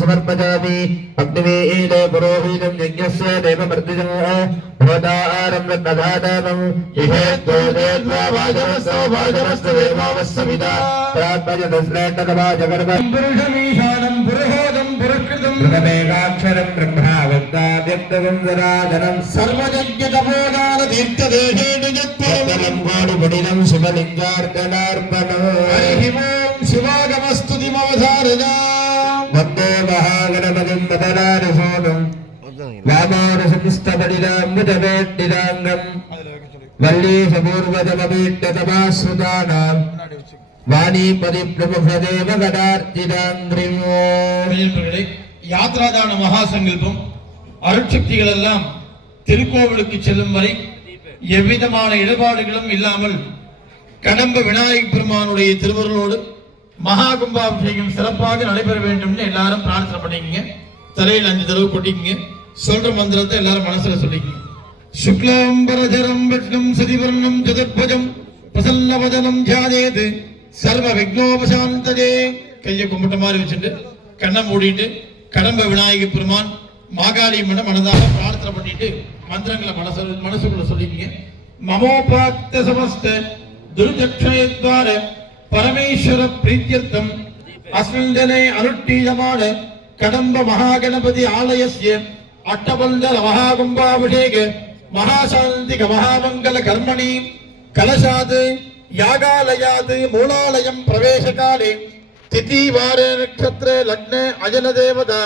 समर्पयामि अग्निवेदे पुरोहितं यज्ञस्य देवमर्दिजं भवतारं रत्नधातमं इहेत्तो देत्वा भाजमस्तो भाजमस्तो देवावस्सविदा प्राप्तजतस्लेट्टकवाजगर्भं पुरुषमीशानं पुरुहोदं पुरस्कृतं प्रथमेकाक्षरं ब्रह्मा वक्ताव्यक्तवं दराधनं सर्वयज्ञतपोदानतीर्थदेहेन यत्परमं वाणुपडिनं शिवलिङ्गार्चनार्पणं हरिः ओं शिवागमस्तुतिमवधारया वन्दे महागणपतिं पतनारसोनं वामारसपुस्तपरिदामृतवेट्टिदाङ्गं वल्लीसपूर्वजमवीट्टतमाश्रुतानां वाणीपदिप्रमुखदेव गणार्चिताङ्ग्रिं யாத்ராதான மகாசங்கல்பம் அருட்சக்திகள் எல்லாம் திருக்கோவிலுக்கு செல்லும் வரை எவ்விதமான இடர்பாடுகளும் இல்லாமல் கடம்ப விநாயகப் பெருமானுடைய திருவருளோடு மகா கும்பாபிஷேகம் சிறப்பாக நடைபெற வேண்டும் எல்லாரும் பிரார்த்தனை பண்ணிக்கங்க. தலையில் 5 தடவை கொட்டிக்கங்க. சொல்ற மந்திரத்தை எல்லாரும் மனசுல சொல்லிக்கங்க. சுக்லாம்பரதரம் விஷ்ணும் சதிவர்ணம் சதுர்புஜம் பிரசன்னவதனம் தியாயேத் சர்வ விக்னோபசாந்ததே. கையை கும்பிட்ட மாதிரி வச்சுட்டு கண்ணை மூடிட்டு கடம்ப விநாயகப் பெருமான் மாகாளி மனதாக பிரார்த்தனை பண்ணிட்டு மந்திரங்களை மனசுக்குள்ள சொல்லிக்கங்க. மமோபாக்த சமஸ்த துர்தக்ஷயத்வார பரமேஸ்வர பிரீத்யர்த்தம் அஸ்மின் ஜனே அனுஷ்டீயமான கடம்ப மகாகணபதி ஆலயஸ்ய அட்டபந்தர மகாகும்பாபிஷேக மகாசாந்திக மகாமங்கல கர்மணி கலசாத் யாகாலயாத் மூலாலயம் பிரவேசகாலே திதி வார நட்சத்திர லக்ன அஜன தேவதா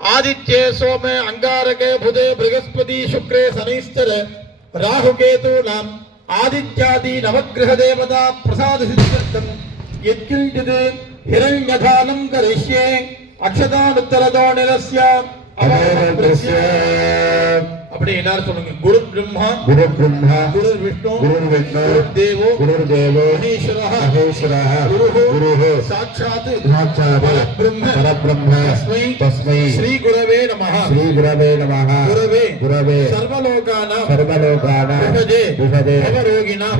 ஆதித்யே சோம அங்காரகே புதே ப்ரஹஸ்பதி சுக்ரே சனீஸ்வர ராகு கேதூனாம் आदित्यादि नवग्रह देवता प्रसाद सिद्ध्यर्थं यत्किंचित् हिरण्यदानं करिष्ये अक्षतानुत्तरदोनिरस्य अवरस्य अपने எல்லாரும் சொல்லுங்க. குரு பிரம்மா குரு விஷ்ணு குரு தேவோ மகேஸ்வரः குருः சாட்சாத் பரபிரம்ம தஸ்மை ஸ்ரீ குரவே நமः குரவே சர்வலோகானாம் விபஜே பவரோகிணாம்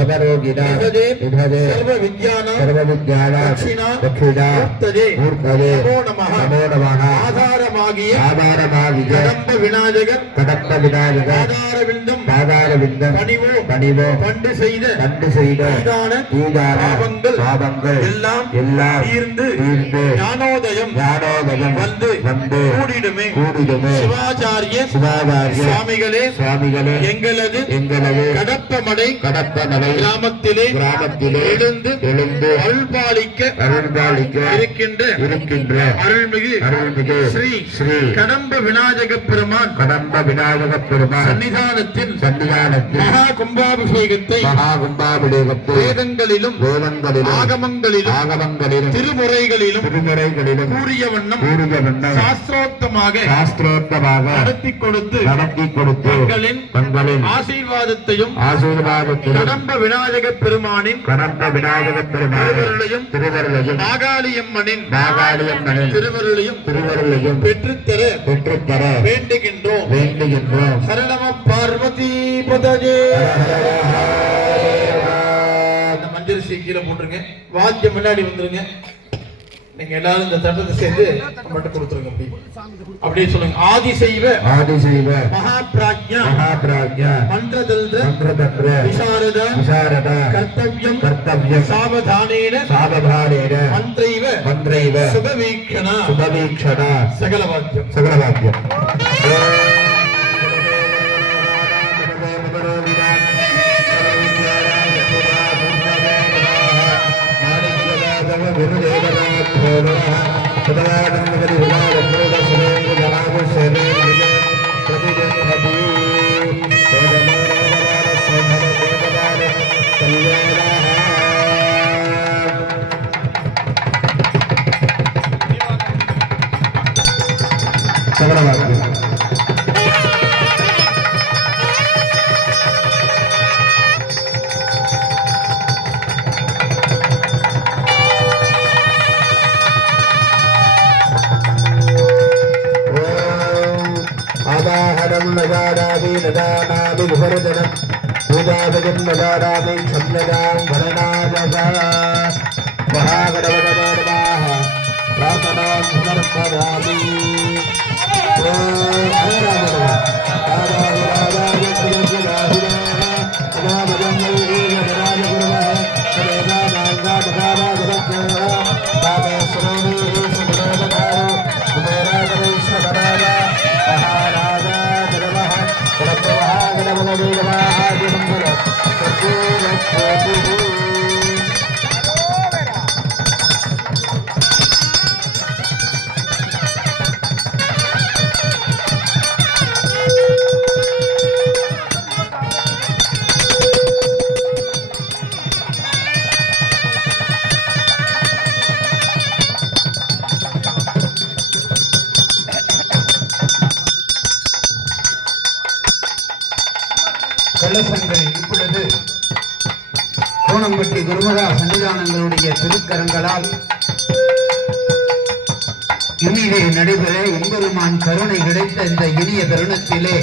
விபஜே சர்வவித்யானாம் தட்சிணா மூர்த்ததே நமோ நமः ஆதாரமாகிய கடம்ப விநாயகர் ஆதாரவிந்தம் பணிவோ பண்டு செய்த பாவங்கள் எல்லாம் தீர்ந்து ஞானோதயம் வந்து கூடிடுமே கூடிடுமே சிவாச்சாரிய சிவாச்சாரிய சுவாமிகளே சுவாமிகளே எங்களது கடப்பமடை கிராமத்திலே எழுந்து அருள்பாலிக்க இருக்கின்ற அருள்மிகு ஸ்ரீ கடம்ப விநாயக பெருமான் சன்னிதானத்தின் மகா கும்பாபிஷேகத்தை வேதங்களிலும் ஆகமங்களிலும் திருமுறைகளிலும் கூறிய வண்ணம் சாஸ்திரோக்தமாக நடத்தி கொடுத்து தங்களின் ஆசீர்வாதத்தையும் கடம்ப விநாயக பெருமானின் திருவருளையும் நாகாளியம்மனின் திருவருளையும் பெற்றுத்தர வேண்டுகின்றோம் சரணம பார்வதி பதஜே. இந்த மஞ்சள் கீழே போட்டுருங்க, வாத்தியம் முன்னாடி வந்துருங்க. நீங்க எல்லாரும் இந்த தட்டத்தை சேர்ந்து மட்டும் கொடுத்துருங்க. அப்படியே சொல்லுங்க. ஆதிசைவ மகாபிராஜ்ஞா மன்றதல்த விசாரத கர்த்தவ்யம் சாவதானேன மந்த்ரைவ சுபவீக்ஷணா சகல வாக்கியம் கலசங்கள் இப்பொழுது கோணம்பட்டி குருமகா சன்னிதானங்களுடைய திருக்கரங்களால் இனிதே நடைபெற எம்பெருமான் கருணை கிடைத்த இந்த இனிய தருணத்திலே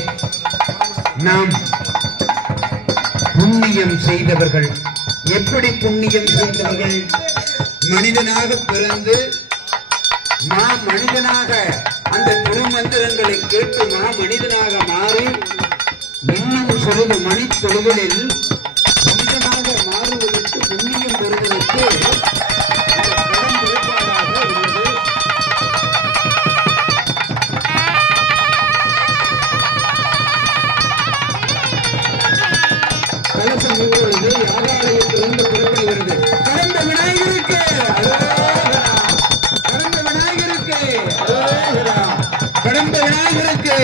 நாம் புண்ணியம் செய்தவர்கள், எப்படி புண்ணியம் செய்தவர்கள்? மனிதனாக பிறந்து மனிதனாக அந்த திருமந்திரங்களை கேட்டு மனிதனாக மாறி இன்னும் சிறிது மணித்தொழிலில் மனிதனாக மாறுவதற்கு புண்ணியம் பெறுவதற்கு கலசம் இப்பொழுது யாகாலயத்திலிருந்து புறப்படுகிறது. கடந்த விநாயகருக்கு கடந்த விநாயகருக்கு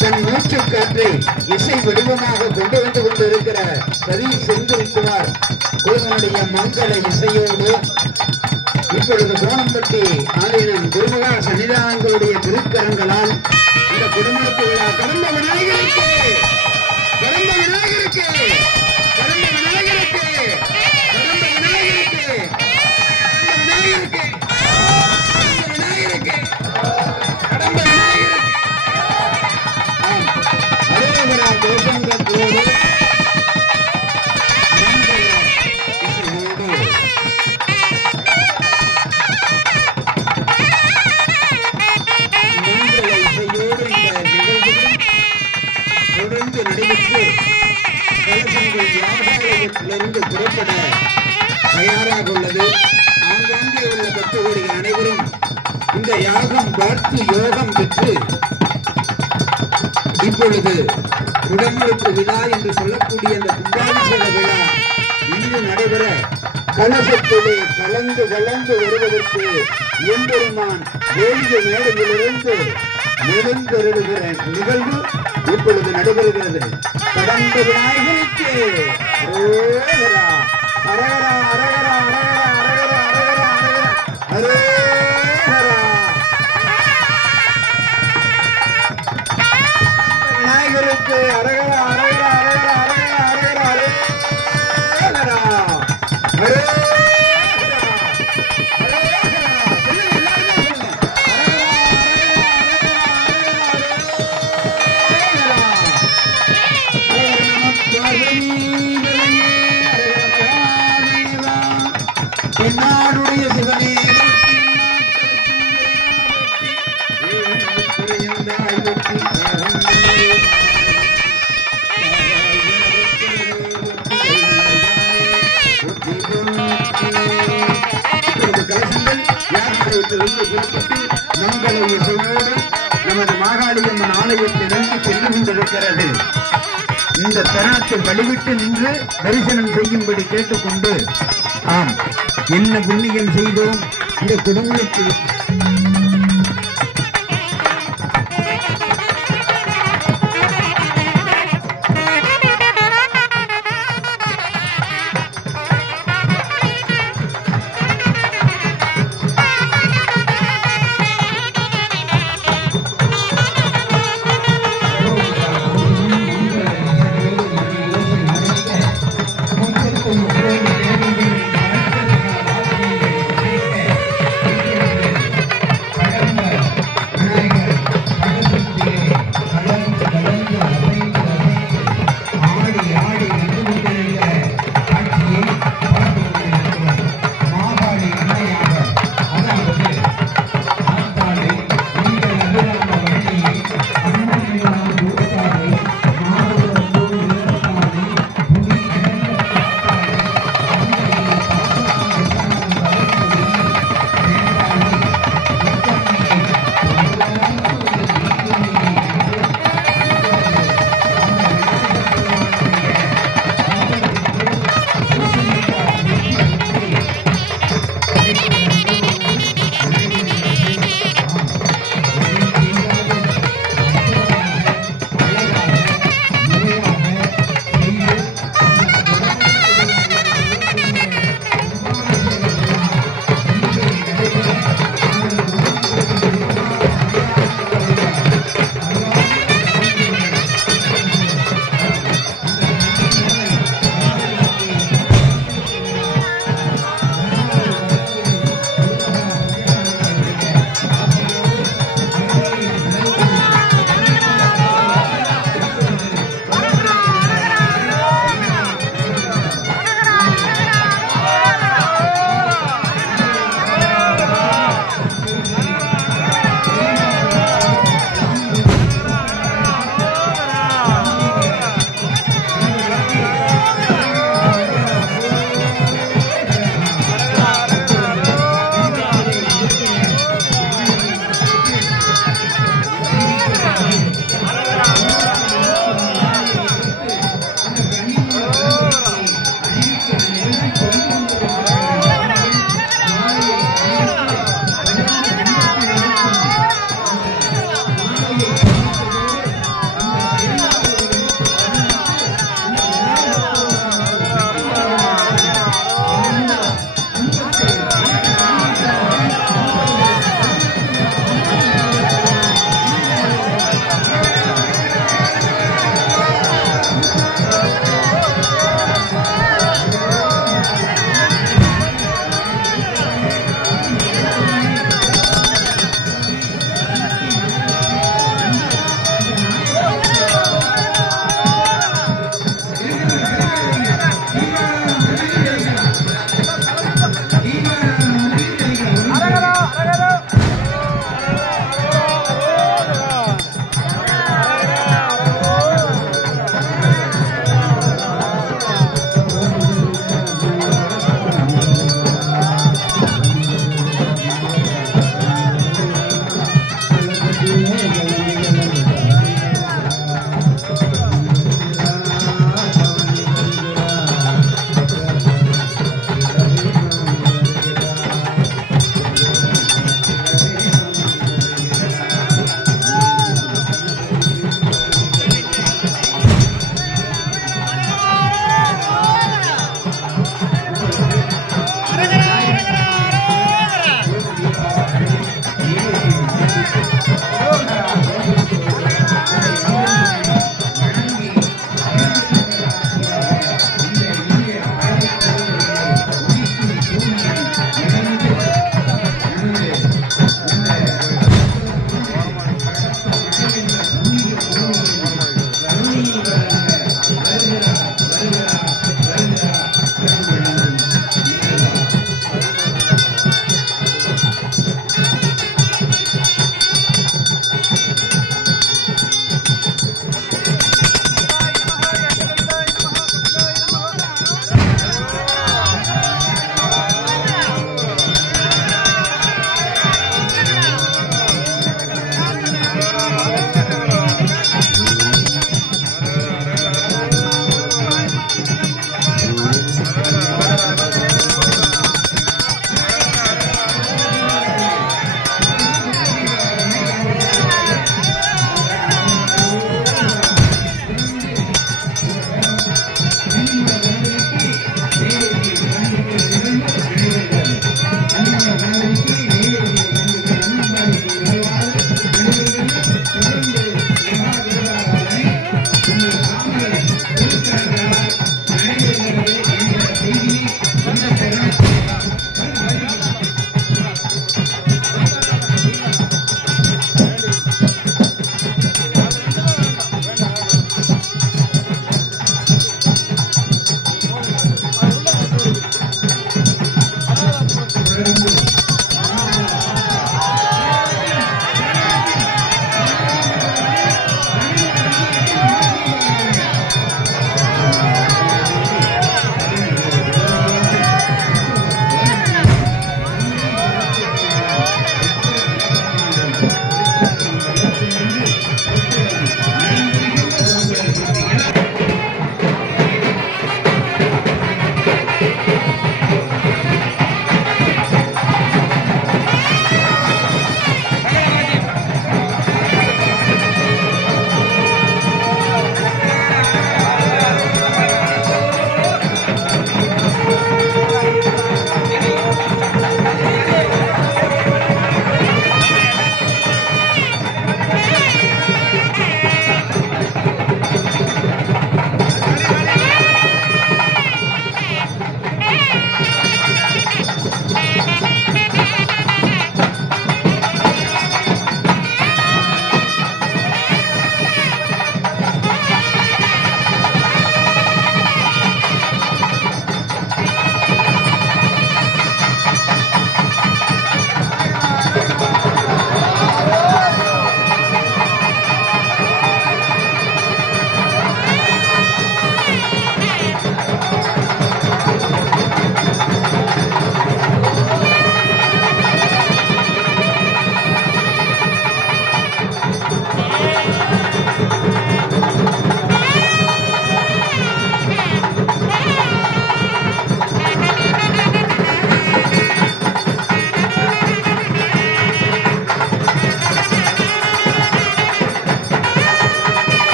தன் மூச்சு காற்றை இசை வடிவமாக கொண்டு வந்து கொண்டிருக்கிற சரி செந்திருக்கிறார் கோவனுடைய மங்கள இசையோடு இப்பொழுது கோணம்பட்டி ஆதீனம் குருமகா சன்னிதானங்களுடைய திருக்கரங்களால் இந்த குடும்பத்து விழா கடந்த விநாயகருக்கு கடந்த விநாயகருக்கு கடந்த விநாயகருக்கு கடந்த விநாயகருக்கு விநாயகருக்கு விநாயகருக்கு கடந்த விநாயகருக்கு கோஷங்களோடு தொடர்ந்து நடைபெற்று கலசங்கள் யாகாலயத்திலிருந்து புறப்பட தயாராக உள்ளது. ஆங்காங்கே உள்ள பக்தர்கள் அனைவரும் இந்த யாகம் பார்த்து யோகம் பெற்று இப்பொழுது உடம்புக்கு விழா என்று சொல்லக்கூடிய அந்த கும்பாபிஷேக விழா இன்று நடைபெற கலசத்திலே கலந்து வருவதற்கு எம்பெருமான் வேண்டிய மேடையிலிருந்து எழுந்தருளுகிற நிகழ்வு இப்பொழுது நடைபெறுகிறது. கடந்த விநாயகருக்கு அரோகரா, அரகரா, அரகரா, அரகரா, அரகரா, அரகரா, அரகரா, அரோகரா. விநாயகருக்கு அரகரா, அரகரா, அரகரா, அரகரா, அரகரா, அரகரா, அரகரா. நாடுடைய சிவனே நமது மாகாளியம்மன் ஆலயத்தை நோக்கி சென்று கொண்டிருக்கிறது. இந்த தருணத்தை வழிவிட்டு நின்று தரிசனம் செய்யும்படி கேட்டுக்கொண்டு, ஆம், என்ன புண்ணியம் செய்தோம் இந்த குடும்பத்தில்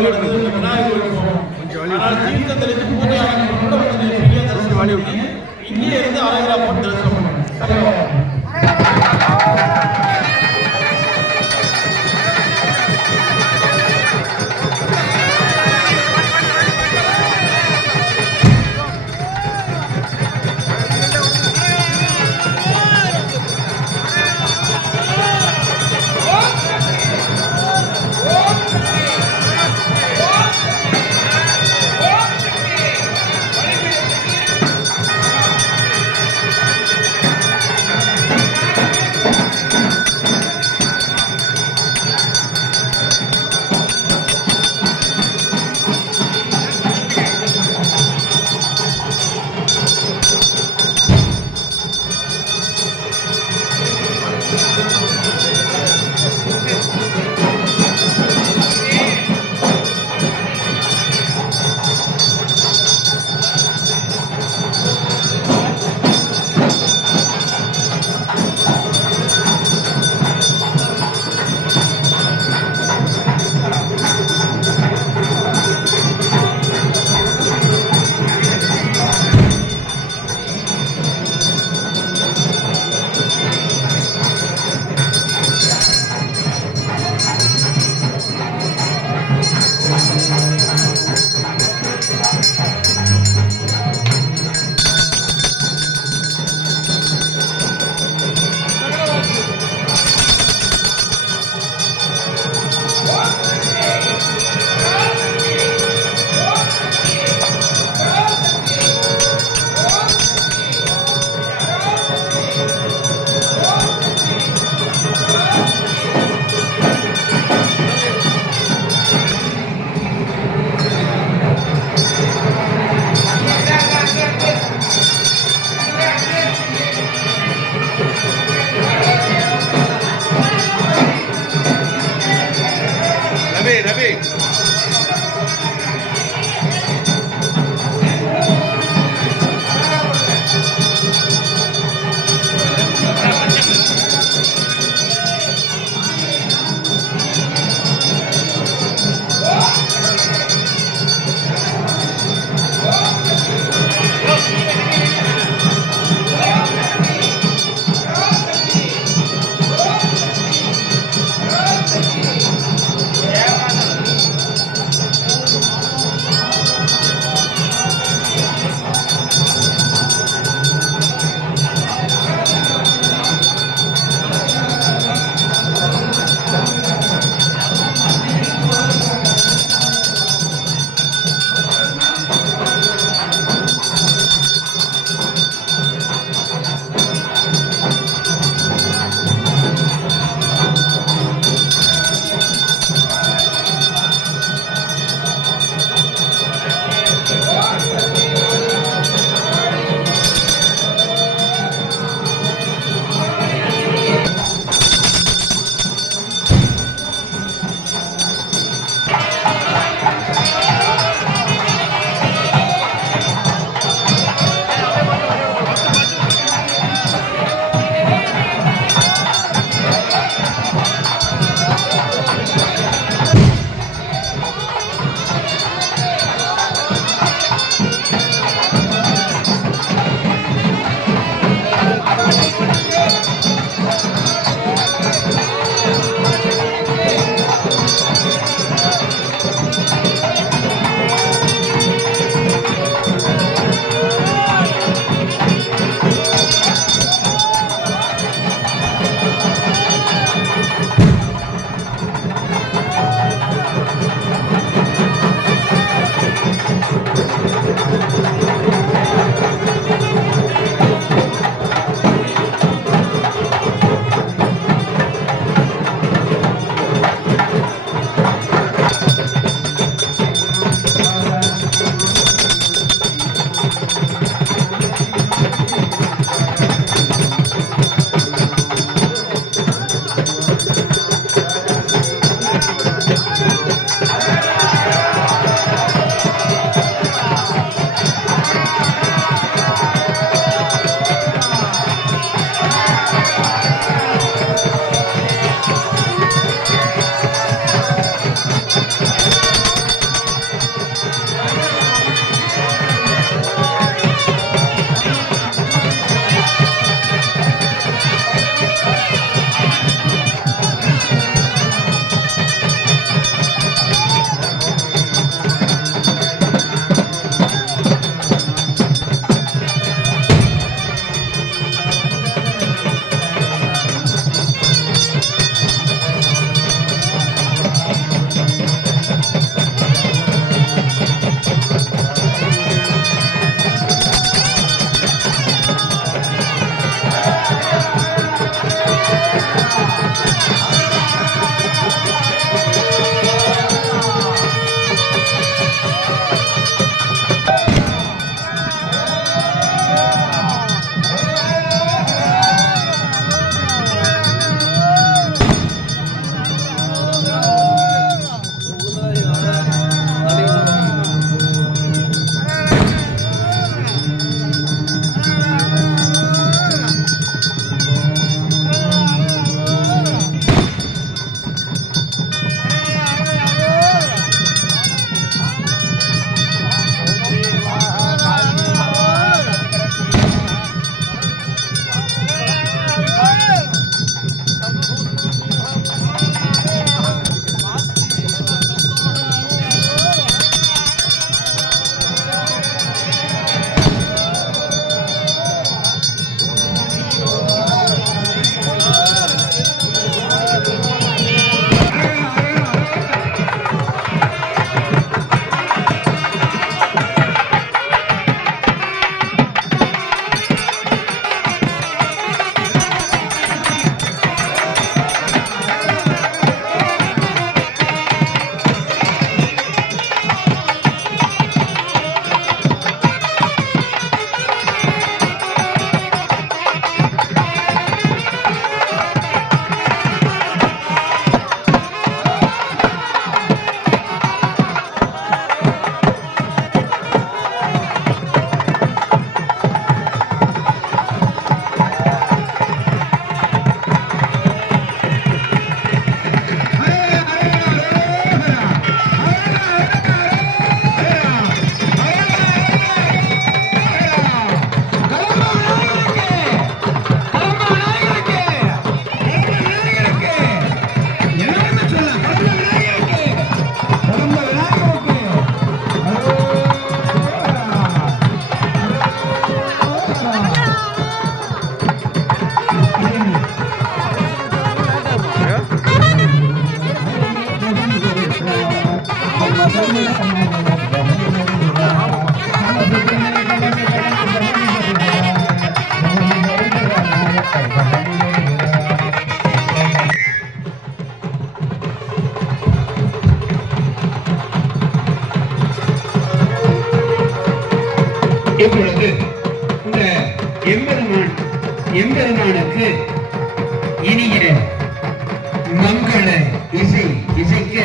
கோயில் அடுத்தது இந்த விநாயகர் கோயில் போகணும். ஆனால் தீர்த்தம் தெளித்து பூஜை ஆரம்பிக்கும் கூட கொஞ்சம் ஃப்ரீயாக தரிசனம் பண்ணி இங்கே இருந்து அழகரா போட்டு தரிசனம் பண்ணணும். இப்பொழுது இந்த எம்பெருமானுக்கு இனிய மங்கள இசைக்க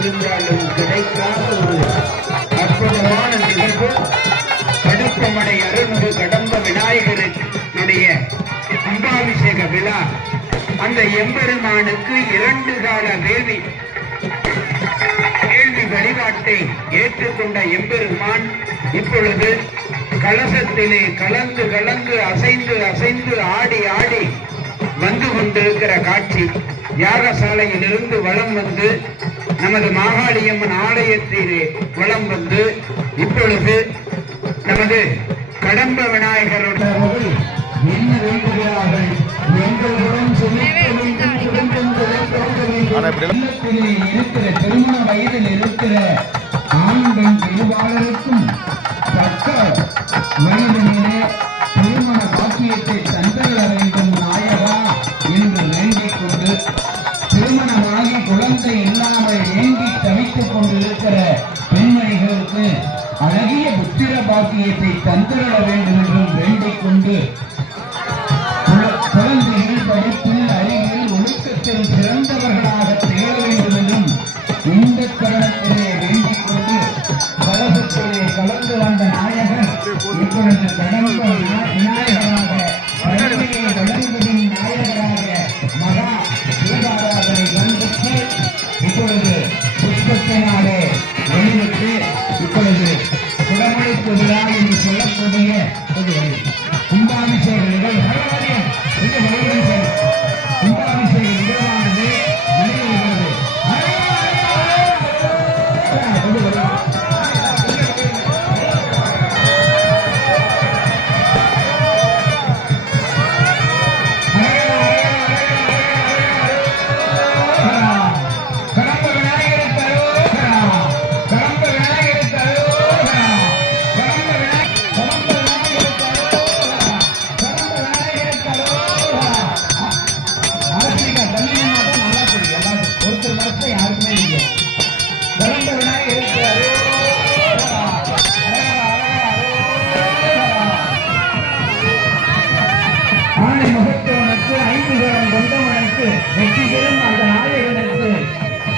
இருந்தாலும் கிடைக்காத ஒரு அற்புதமான நிகழ்வு கடுப்பமடை அருள்பு கடம்ப விநாயகருடைய கும்பாபிஷேக விழா. அந்த எம்பெருமானுக்கு 2 கால வேள்வி வழிபாட்டை ஏற்றுக்கொண்ட எம்பெருமான் இப்பொழுது கலசத்திலே கலந்து கலந்து அசைந்து அசைந்து ஆடி ஆடி வந்து கொண்டிருக்கிற காட்சி. யாகசாலையிலிருந்து வலம் வந்து நமது மாகாளியம்மன் ஆலயத்திலே வலம் வந்து இப்பொழுது நமது கடம்ப விநாயகருடைய என்ன வேண்டுகிறார்கள் எங்களுடன் செலுத்த வேண்டும் இல்லத்திலே இருக்கிற திருமண வயதில் இருக்கிற ஆண் பெண் இருபாலருக்கும் தக்க வயதிலே திருமண பாக்கியத்தை தந்துள்ள வேண்டும் நாயகா என்று வேண்டிக் கொண்டு திருமணமாகி குழந்தை இல்லாமல் ஏங்கி தவித்துக் கொண்டிருக்கிற பெண்மணிகளுக்கு அழகிய புத்திர பாக்கியத்தை தந்துள்ள வேண்டும் என்றும் வேண்டிக் கொண்டு குழந்தைகள் படிப்பில் அறிவில் ஒழுக்கத்தில் சிறந்தவர்களாக திகழ வேண்டும் என்றும் இந்த தருணத்திலே வேண்டிக் கொண்டு கலசத்திலே கலந்து வந்த நாயகர் இப்பொழுது கடந்த விநாயகராக பழமையை வழங்குவதின் நாயகராக மகா தீபாராதனை கண்டுக்கு இப்பொழுது புஷ்பத்தினாலே வெளியிட்டு இப்பொழுது குடமுழுக்கு விழா என்று சொல்லக்கூடிய கும்பாபிஷேக நிகழ்வு கும்பாபிஷேக நிகழ்வானது நடைபெறுகிறது. வெற்றிகளும் அந்த நாயகனுக்கு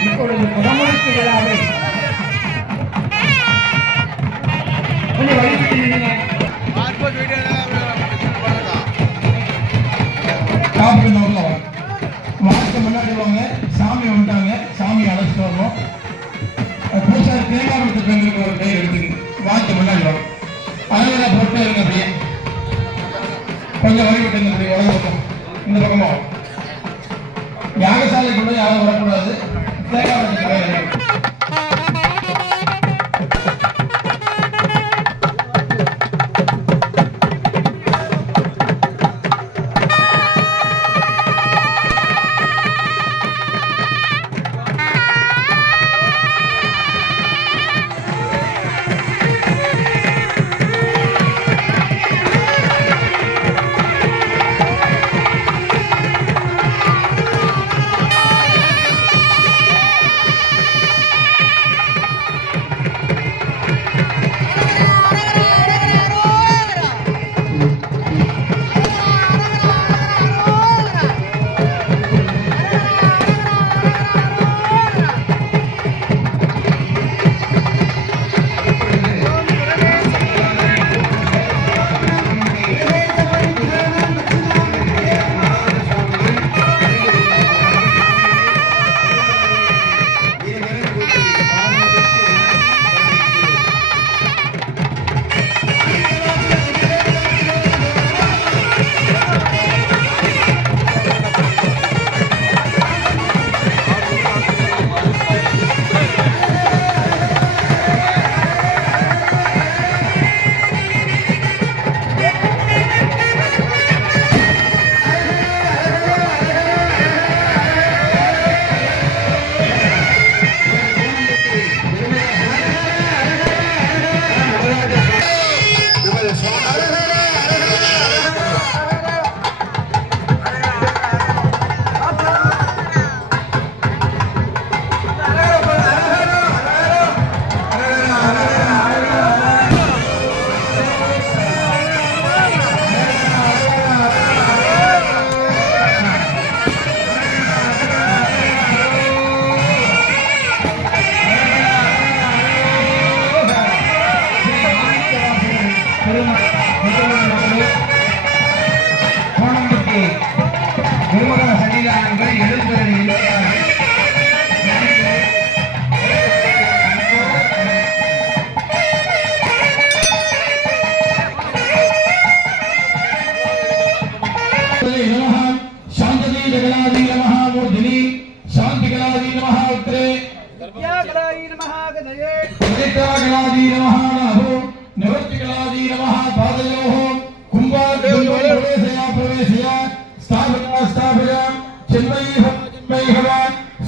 இப்பொழுது குடமுழுக்கு விழாவை கொஞ்சம் வழிபட்டு நின்றுங்க. வாழ்க்கை முன்னாடி வாங்க, சாமி வந்துட்டாங்க, சாமி அழைச்சிட்டு வரணும். பூசாரி தேங்காய் கொடுத்து பெண்களுக்கு ஒரு கை எடுத்துங்க, வாழ்க்கை முன்னாடி வாங்க. அதனால பொறுப்பே இருங்க, அப்படியே கொஞ்சம் வழிபட்டுங்க, அப்படி வலது பக்கம் இந்த பக்கமா யாகசாலைக்குள்ள யாரும் வரக்கூடாது. தேங்காய்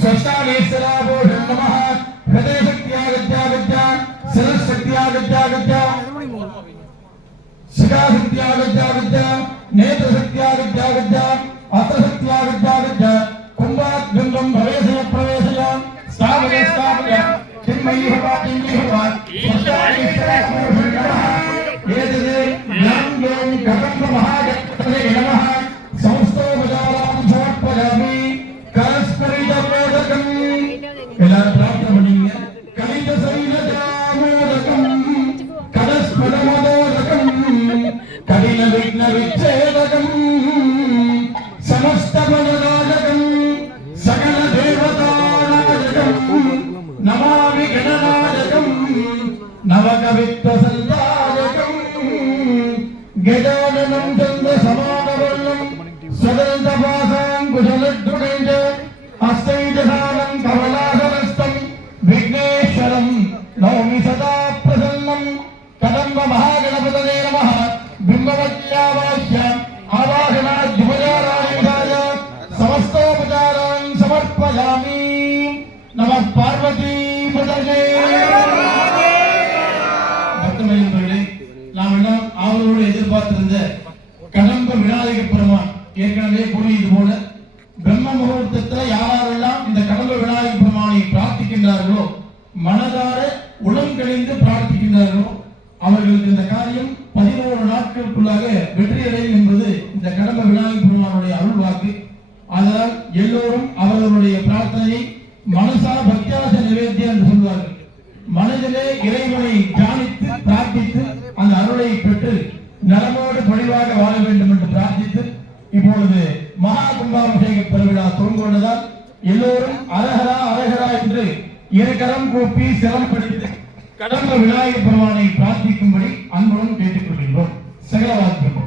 स्वस्तानेश्वराभो नमः हृदय शक्त्यागत्यागत्या सरस्वत्यागत्यागत्या शिखा शक्त्यागत्यागत्या नेत्र शक्त्यागत्यागत्या अत्र शक्त्यागत्यागत्या कुंभात् गंगं प्रवेशय प्रवेशय स्थापय स्थापय चिन्मयी भवा चिन्मयी भवा स्वस्तानेश्वराभो नमः एतदे ज्ञानं कदम्ब महागणपतये नमः समस्तोपचारान् समर्पयामि करस्परिजमोदकम् எல்லாரும் பிரார்த்தனை பண்ணீங்க கலித சைலஜாமோதகம் கலஸ்பதமோதகம் கடின விக்ன விச்சேதகம் समस्त मनोरजकं सकल देवतानायकं नमामि गणनायकं नवकवित्वसन्दायकं गजाननं चन्द्रसमानवर्णं सदन्तपासाङ्कुशलड्डुकञ्च हस्तैजसानं कमलासनस्थं विघ्नेश्वरं नौमि सदा प्रसन्नं कदम्ब महागणपतये नमः बिम्बवत्यावास्य आवाहनाद्युपचाराय समस्तोपचारान् समर्पयामि नमः पार्वती पतये பக்தமணிகளே நாம் எல்லாம் ஆவலோடு எதிர்பார்த்திருந்த கடம்ப விநாயகப் பெருமான் ஏற்கனவே கூறியது போல பிரம்ம முகூர்த்தத்தில் யாரெல்லாம் இந்த கடம்ப விநாயகப் பெருமானை பிரார்த்திக்கின்றார்களோ மனதார உளம் கழிந்து பிரார்த்திக்கின்றார்களோ அவர்களுக்கு இந்த காரியம் 11 நாட்களுக்குள்ளாக வெற்றியடையும் என்பது இந்த கடம்ப விநாயகப் பெருமானுடைய அருள் வாக்கு. அதனால் எல்லோரும் அவர்களுடைய பிரார்த்தனையை மனசா பக்தியாச நிவேத்தியம் என்று சொல்வார்கள். மனதிலே இறைவனை தியானித்து பிரார்த்தித்து அந்த அருளை பெற்று நலமோடு பொழிவாக வாழ வேண்டும் என்று பிரார்த்தித்து இப்பொழுது மகா கும்பாபிஷேக பெருவிழா துவங்குவதால் எல்லோரும் அரஹரா அரஹரா என்று இருகரம் கூப்பி சிரம் பிடித்து கடம்ப விநாயகப் பெருமானை பிரார்த்திக்கும்படி அன்புடன் கேட்டுக்கொள்கின்றோம். சகல வாக்கியம்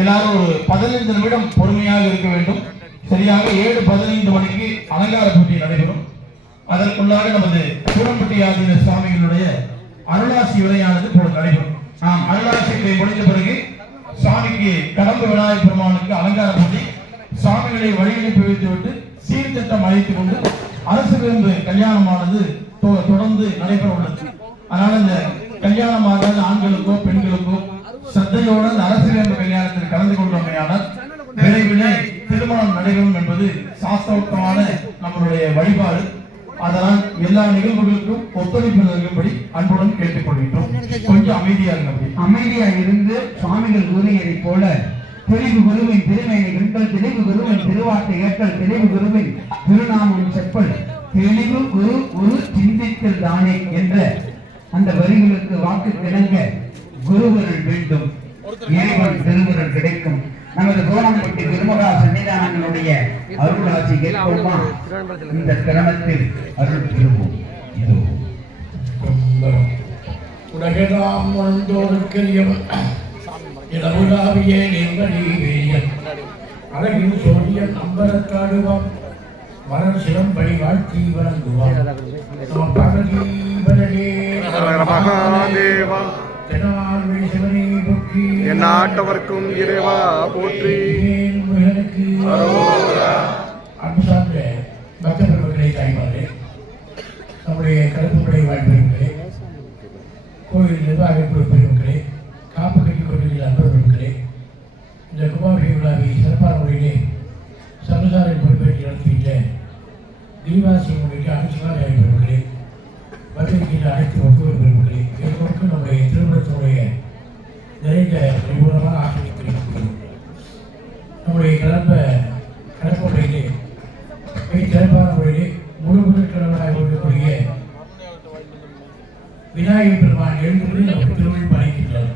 எல்லாரும் ஒரு 15 நிமிடம் பொறுமையாக இருக்க வேண்டும். சரியாக 7:15 மணிக்கு அலங்கார பூஜை நடைபெறும். அதற்குள்ளாக நமது சூரம்பட்டி ஆதீன சுவாமிகளுடைய அருளாசி உரையானது இப்பொழுது நடைபெறும். அருளாசி முடிந்த பிறகு சுவாமிக்கு கடம்ப விநாயகப் பெருமானுக்கு அலங்கார பூஜை, சுவாமிகளை வழி அனுப்பி வைத்துவிட்டு சீர்திட்டம் அழைத்துக் கொண்டு அரசு விரும்பு கல்யாணமானது தொடர்ந்து நடைபெற உள்ளது. அதனால இந்த கல்யாணமாகாத ஆண்களுக்கோ பெண்களுக்கோ சத்தையோடு அந்த அரசு விரும்பு கல்யாணத்தில் கலந்து கொண்டோமையானால் விரைவிலே திருமணம் நடைபெறும் என்பது சாஸ்திரோக்தமான நம்மளுடைய வழிபாடு. அதனால் எல்லா நிகழ்வுகளுக்கும் ஒத்துழைப்பு நல்கும்படி அன்புடன் கேட்டுக்கொள்கின்றோம். கொஞ்சம் அமைதியா இருங்க. அமைதியா இருந்து சுவாமிகள் கூறியதை போல தெளிவு குருவின் திருமையை கண்டல், தெளிவு குருவின் திருவாட்டை ஏற்றல், தெளிவு குருவின் திருநாமம் செப்பல், தெளிவு குரு குரு சிந்தித்தல் தானே என்ற அந்த வரிகளுக்கு வாக்கு கிணங்க குருவருள் வேண்டும், இறைவன் திருவுருள் கிடைக்கும். நமது கோணம்பட்டி குருமகா சன்னிதானங்களுடைய அருளாட்சி கேட்போமா? இந்த கிரமத்தில் அருள் பெறுவோம். இதோ உலகெல்லாம் வாழ்ந்தோருக்கெரியவன் இடமுடாவியே நெல்வழிவேயன் அழகில் சோழியன் அம்பரக்காடுவான் மலர் சிலம்படி வாழ்த்தி வழங்குவான் நாம் பகலீபனே மகாதேவா தெனால்வழி சிவனே போற்றி எந்நாட்டவர்க்கும் இறைவா போற்றி. அன்பு சார்ந்த பக்த பெருமக்களே, தாய்மார்களே, நம்முடைய கலப்புமுறை வாழ்பெருமக்களே, கோயில் நிர்வாக குழு பெருமக்களே, காப்பு கட்டிக் கொண்டிருக்கிற அன்பர் பெருமக்களே, இந்த கும்பாபிஷேக விழாவை சிறப்பான முறையிலே சர்வசாரின் பொறுப்பேற்று நடத்துகின்ற தீபாவளி முன்னிட்டு அனைத்துமாக பெருமக்களே, வந்திருக்கின்ற அனைத்து ஒப்புதல் பெருமக்களே, எல்லோருக்கும் நம்முடைய திருமணத்தினுடைய நிறைந்த நிபுணமான ஆசையை தெரிவிக்கிறோம். நம்முடைய கடற்புறையிலே சிறப்பான முறையிலே முழு முதல் கடவுளாக இருக்கக்கூடிய விநாயகர் பெருமான் எழுந்து நமக்கு திருவிழா படைக்கின்றார்.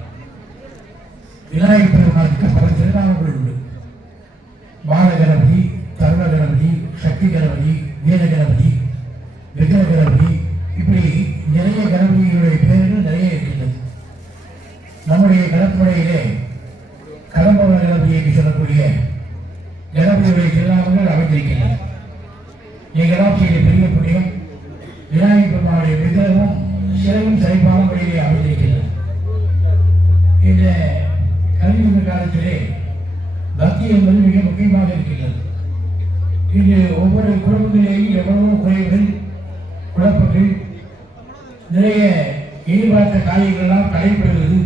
விநாயகர் பெருமானுக்கு பல திருநாமங்கள் உண்டு. பால கணபதி, தருண கணபதி, சக்தி கணபதி, வேத கணபதி, விக்ர கணபதி, இப்படி நிறைய கணபதிகளுடைய பெயர்கள் நிறைய இருக்கின்றது. நம்முடைய கடற்படையிலே கடம்பவ கணபதி என்று சொல்லக்கூடிய கணபதியுடைய திருநாமங்கள் அமைந்திருக்கின்றன. நீங்களாம் செய்த பெரிய புண்ணியம். விநாயகர் பெருமானுடைய விக்கிரகமும் சிறகும் சிறைப்பான முறையிலே அமைந்திருக்கிறது. இந்த கலியுக காலத்திலே பக்தி என்பது மிக முக்கியமாக இருக்கின்றது. இன்று ஒவ்வொரு குடும்பத்திலேயும் எவ்வளவோ குறைவுகள், குழப்பங்கள், நிறைய எதிர்பார்த்த காரியங்களெல்லாம் தடைப்படுகிறது.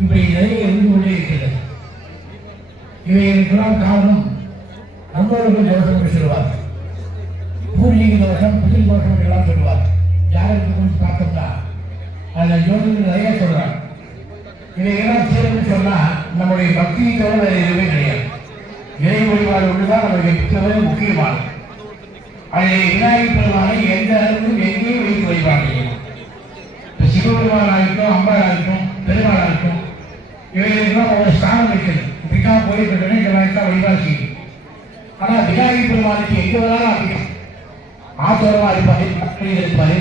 இப்படி நிறைய இருந்து கொண்டே இருக்கிறது. இவைகளுக்கெல்லாம் காரணம் நம்மளுக்கு தோஷம் சொல்வார், பூர்வீக தோஷம், புதிர் தோஷம் எல்லாம் சொல்வார். யாருக்கு கொஞ்சம் பார்த்தோம்னா அதில் ஜோதிகள் நிறைய சொல்றாங்க. இதையெல்லாம் சேர்ந்து சொன்னா நம்முடைய பக்தியை தவிர வேறு எதுவுமே கிடையாது. இறை வழிபாடு ஒன்றுதான் நம்முடைய மிகவும் முக்கியமானது. அதை விநாயகர் பெருமானை எந்த அளவுக்கு எங்கேயும் வைத்து வழிபாடு செய்யணும். சிவபெருமானாகட்டும், அம்பாளாகட்டும், பெருமாளாகட்டும், இவைகளுக்கெல்லாம் ஒரு ஸ்தானம் இருக்குது. இப்படித்தான் போயிருக்கணும், இந்த மாதிரி தான் வழிபாடு செய்யும். ஆனால் விநாயகர் பெருமானுக்கு எங்கே வேணாலும் அமைக்கும். ஆத்தோரமாக இருப்பாரு, இருப்பாரு,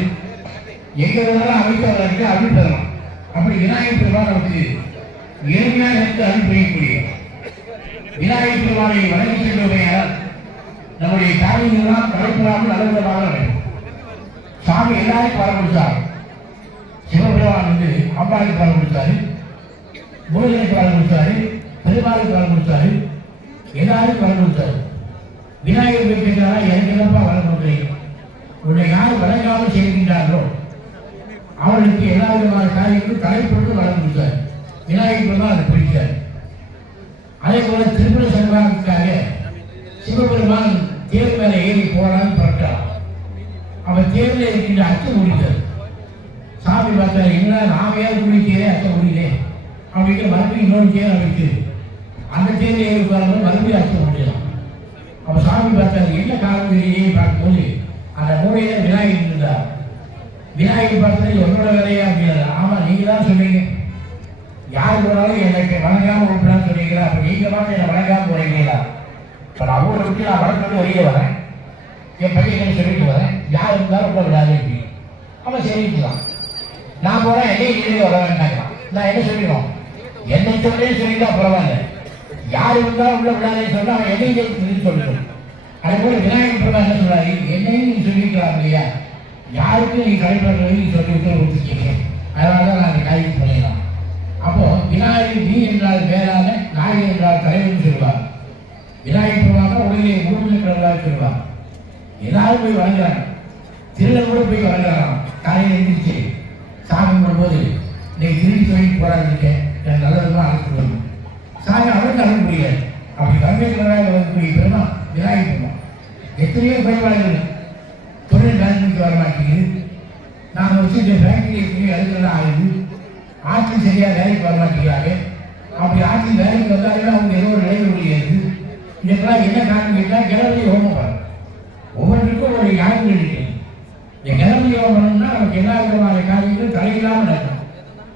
எங்கே வேணாலும் அமைத்தவர்களுக்கு அருள் பெறலாம். அப்படி விநாயகர் பெருமான் நமக்கு எளிமையாக இருந்து அருள் புரியக்கூடிய விநாயகர் பெருமானை வணங்கி செல்வதையால் நம்முடைய காரியங்கள்லாம் கலைப்படாமல் நல்லவிதமாக வேண்டும். சாமி எல்லாருக்கும் வர கொடுத்தார். சிவபெருமான் வந்து அம்பாளுக்கு வர கொடுத்தாரு, முருகனுக்கு வர கொடுத்தாரு, பெருமாளுக்கு வர கொடுத்தாரு, எல்லாருக்கும் வர கொடுத்தாரு. விநாயகர் இருக்கின்றாரா, எனக்கு என்னப்பா வர கொடுக்குறீங்க? உன்னை யார் வழங்காமல் செய்கின்றார்களோ அவர்களுக்கு எல்லா விதமான காரியங்களும் தலைப்பொழுது வர கொடுத்தார். விநாயகர் தான் அதை பிடித்தார். அதே போல திருமண சன்மானத்துக்காக சிவபெருமான் தேர் மேலே ஏறி போறான்னு புறப்பட்டார். அவன் தேர்ல இருக்கின்ற அச்சம் முடித்தார். சாமி பார்த்தார், என்ன நாம ஏன் கூடிய தேரே அச்சம் முடியலே அப்படிங்கிற மறுபடியும் இன்னொரு தேர் அமைத்து அந்த தேர்ல ஏறி போறாங்க, மறுபடியும் அச்சம் முடியலாம். அப்ப சாமி பார்த்தார், என்ன காரணம் தெரியலையே பார்க்கும்போது அந்த மூலையில விநாயகர் இருந்தார். விநாயகர் பார்த்தது என்னோட வேலையா அப்படின்னா, ஆமா நீங்க தான் சொன்னீங்க, யார் போனாலும் எனக்கு வணங்காம விட்டுறான்னு சொன்னீங்களா, அப்ப நீங்க மட்டும் என்னை வணங்காம போறீங்களா? இப்ப நான் ஊரை விட்டு நான் வணக்கம் வெளியே வரேன், என் பையன் சொல்லிட்டு வரேன், யார் இருந்தாலும் ரொம்ப விடாது அப்படின்னு. அவன் சரிட்டுதான், நான் போறேன், என்னையும் நீங்களே வர வேண்டாங்களாம். நான் என்ன சொல்லிடுவோம், என்னை சொல்லே சொல்லிட்டா பரவாயில்ல, யார் இருந்தாலும் உள்ள விடாதுன்னு சொன்னா அவன் என்னையும் சொல்லணும். அதே போல விநாயகர் பெருமான் என்ன சொல்றாரு, என்னையும் நீங்க சொல்லிக்கலாம் இல்லையா, யாருக்கும் நீ கடைபிடிக்கிறதை சொல்லிட்டு ஒத்துக்கீங்க, அதனாலதான் நான் அந்த காரியம் பண்ணிடலாம். அப்போ விநாயகர் நீ என்றால் வேறான, நாயகர் என்றால் தலைவர்னு சொல்லுவார். விநாயகர் பெருமான் உடனே முழுமையாக சொல்லுவாங்க. எல்லாரும் போய் வணங்குறாங்க. திருடன் கூட போய் வணங்குறாங்க. காலையில் எழுந்திரிச்சு சாமி கும்பிடும்போது இன்னைக்கு திருடி தொழில் போராடிருக்கேன், எனக்கு நல்ல விதமாக அழைத்து வரணும். சாமி அவருக்கு அழைக்க முடியாது. அப்படி வரவேற்கிறதாக வரக்கூடிய பெருமா விநாயகர் பெருமா. எத்தனையோ பயன்பாடுகள் தொழில் மேனேஜ்மெண்ட் வர மாட்டேங்குது. நாங்கள் வச்சு இந்த ஃபேக்டரி எத்தனையோ இடத்துல ஆகுது. ஆட்சி சரியாக வேலைக்கு வர மாட்டேங்கிறாங்க. அப்படி ஆட்சி வேலைக்கு வந்தாலும் அவங்க ஏதோ ஒரு நிலைமை முடியாது. இதெல்லாம் என்ன காரணம் கேட்டால் கிளம்பி ஹோமம் பண்ணணும். ஒவ்வொன்றுக்கும் ஒரு யாருக்கும் இருக்கு. இந்த கிளம்பி ஹோமம் பண்ணணும்னா நமக்கு எல்லா விதமான காரியங்களும் தலையில்லாமல் நடக்கும்.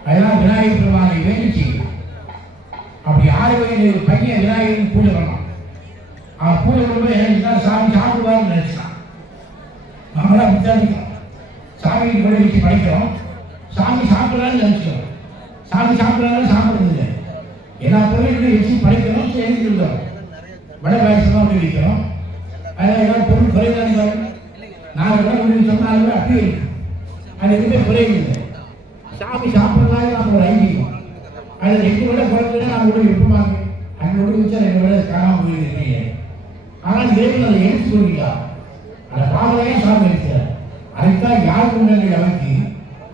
அதெல்லாம் விநாயகர் பெருமானை வேண்டி செய்யும். அப்படி 6 வயது பையன் விநாயகருக்கு பூஜை பண்ணலாம். பூஜை பண்ணும்போது என்ன சாமி சாப்பிடுவார்னு நினைச்சான். நாங்களாம் விசாரிக்கிறோம். சாமிக்கு கூட வச்சு படிக்கிறோம். சாமி சாப்பிடலான்னு நினைச்சிக்கிறோம். சாமி சாப்பிடலாம் சாப்பிடுறது இல்லை. எல்லா பொருளையும் வச்சு படிக்கிறோம், எழுதிருந்தோம். வடை பாயசமாக அப்படி வைக்கிறோம். அதில் ஏதாவது பொருள் குறைதான். நாங்கள் விட முடியும் சொன்னாலும் அப்படியே இருக்கு. அது எதுவுமே குறையில்லை. சாமி சாப்பிட்றதாக நம்ம ஒரு ஐதீகம். அதில் 2 விட குறைஞ்சா நம்ம கூட விருப்பமாங்க. அங்கே விட வச்சா 2 விட காணாமல் போயிருக்கீங்க. ஆனால் இறைவன் அதை எடுத்து சொல்லிட்டா. அந்த பாவனையே சாமி இருக்கிறார். அதைத்தான் யாக குண்டங்கள் அமைத்து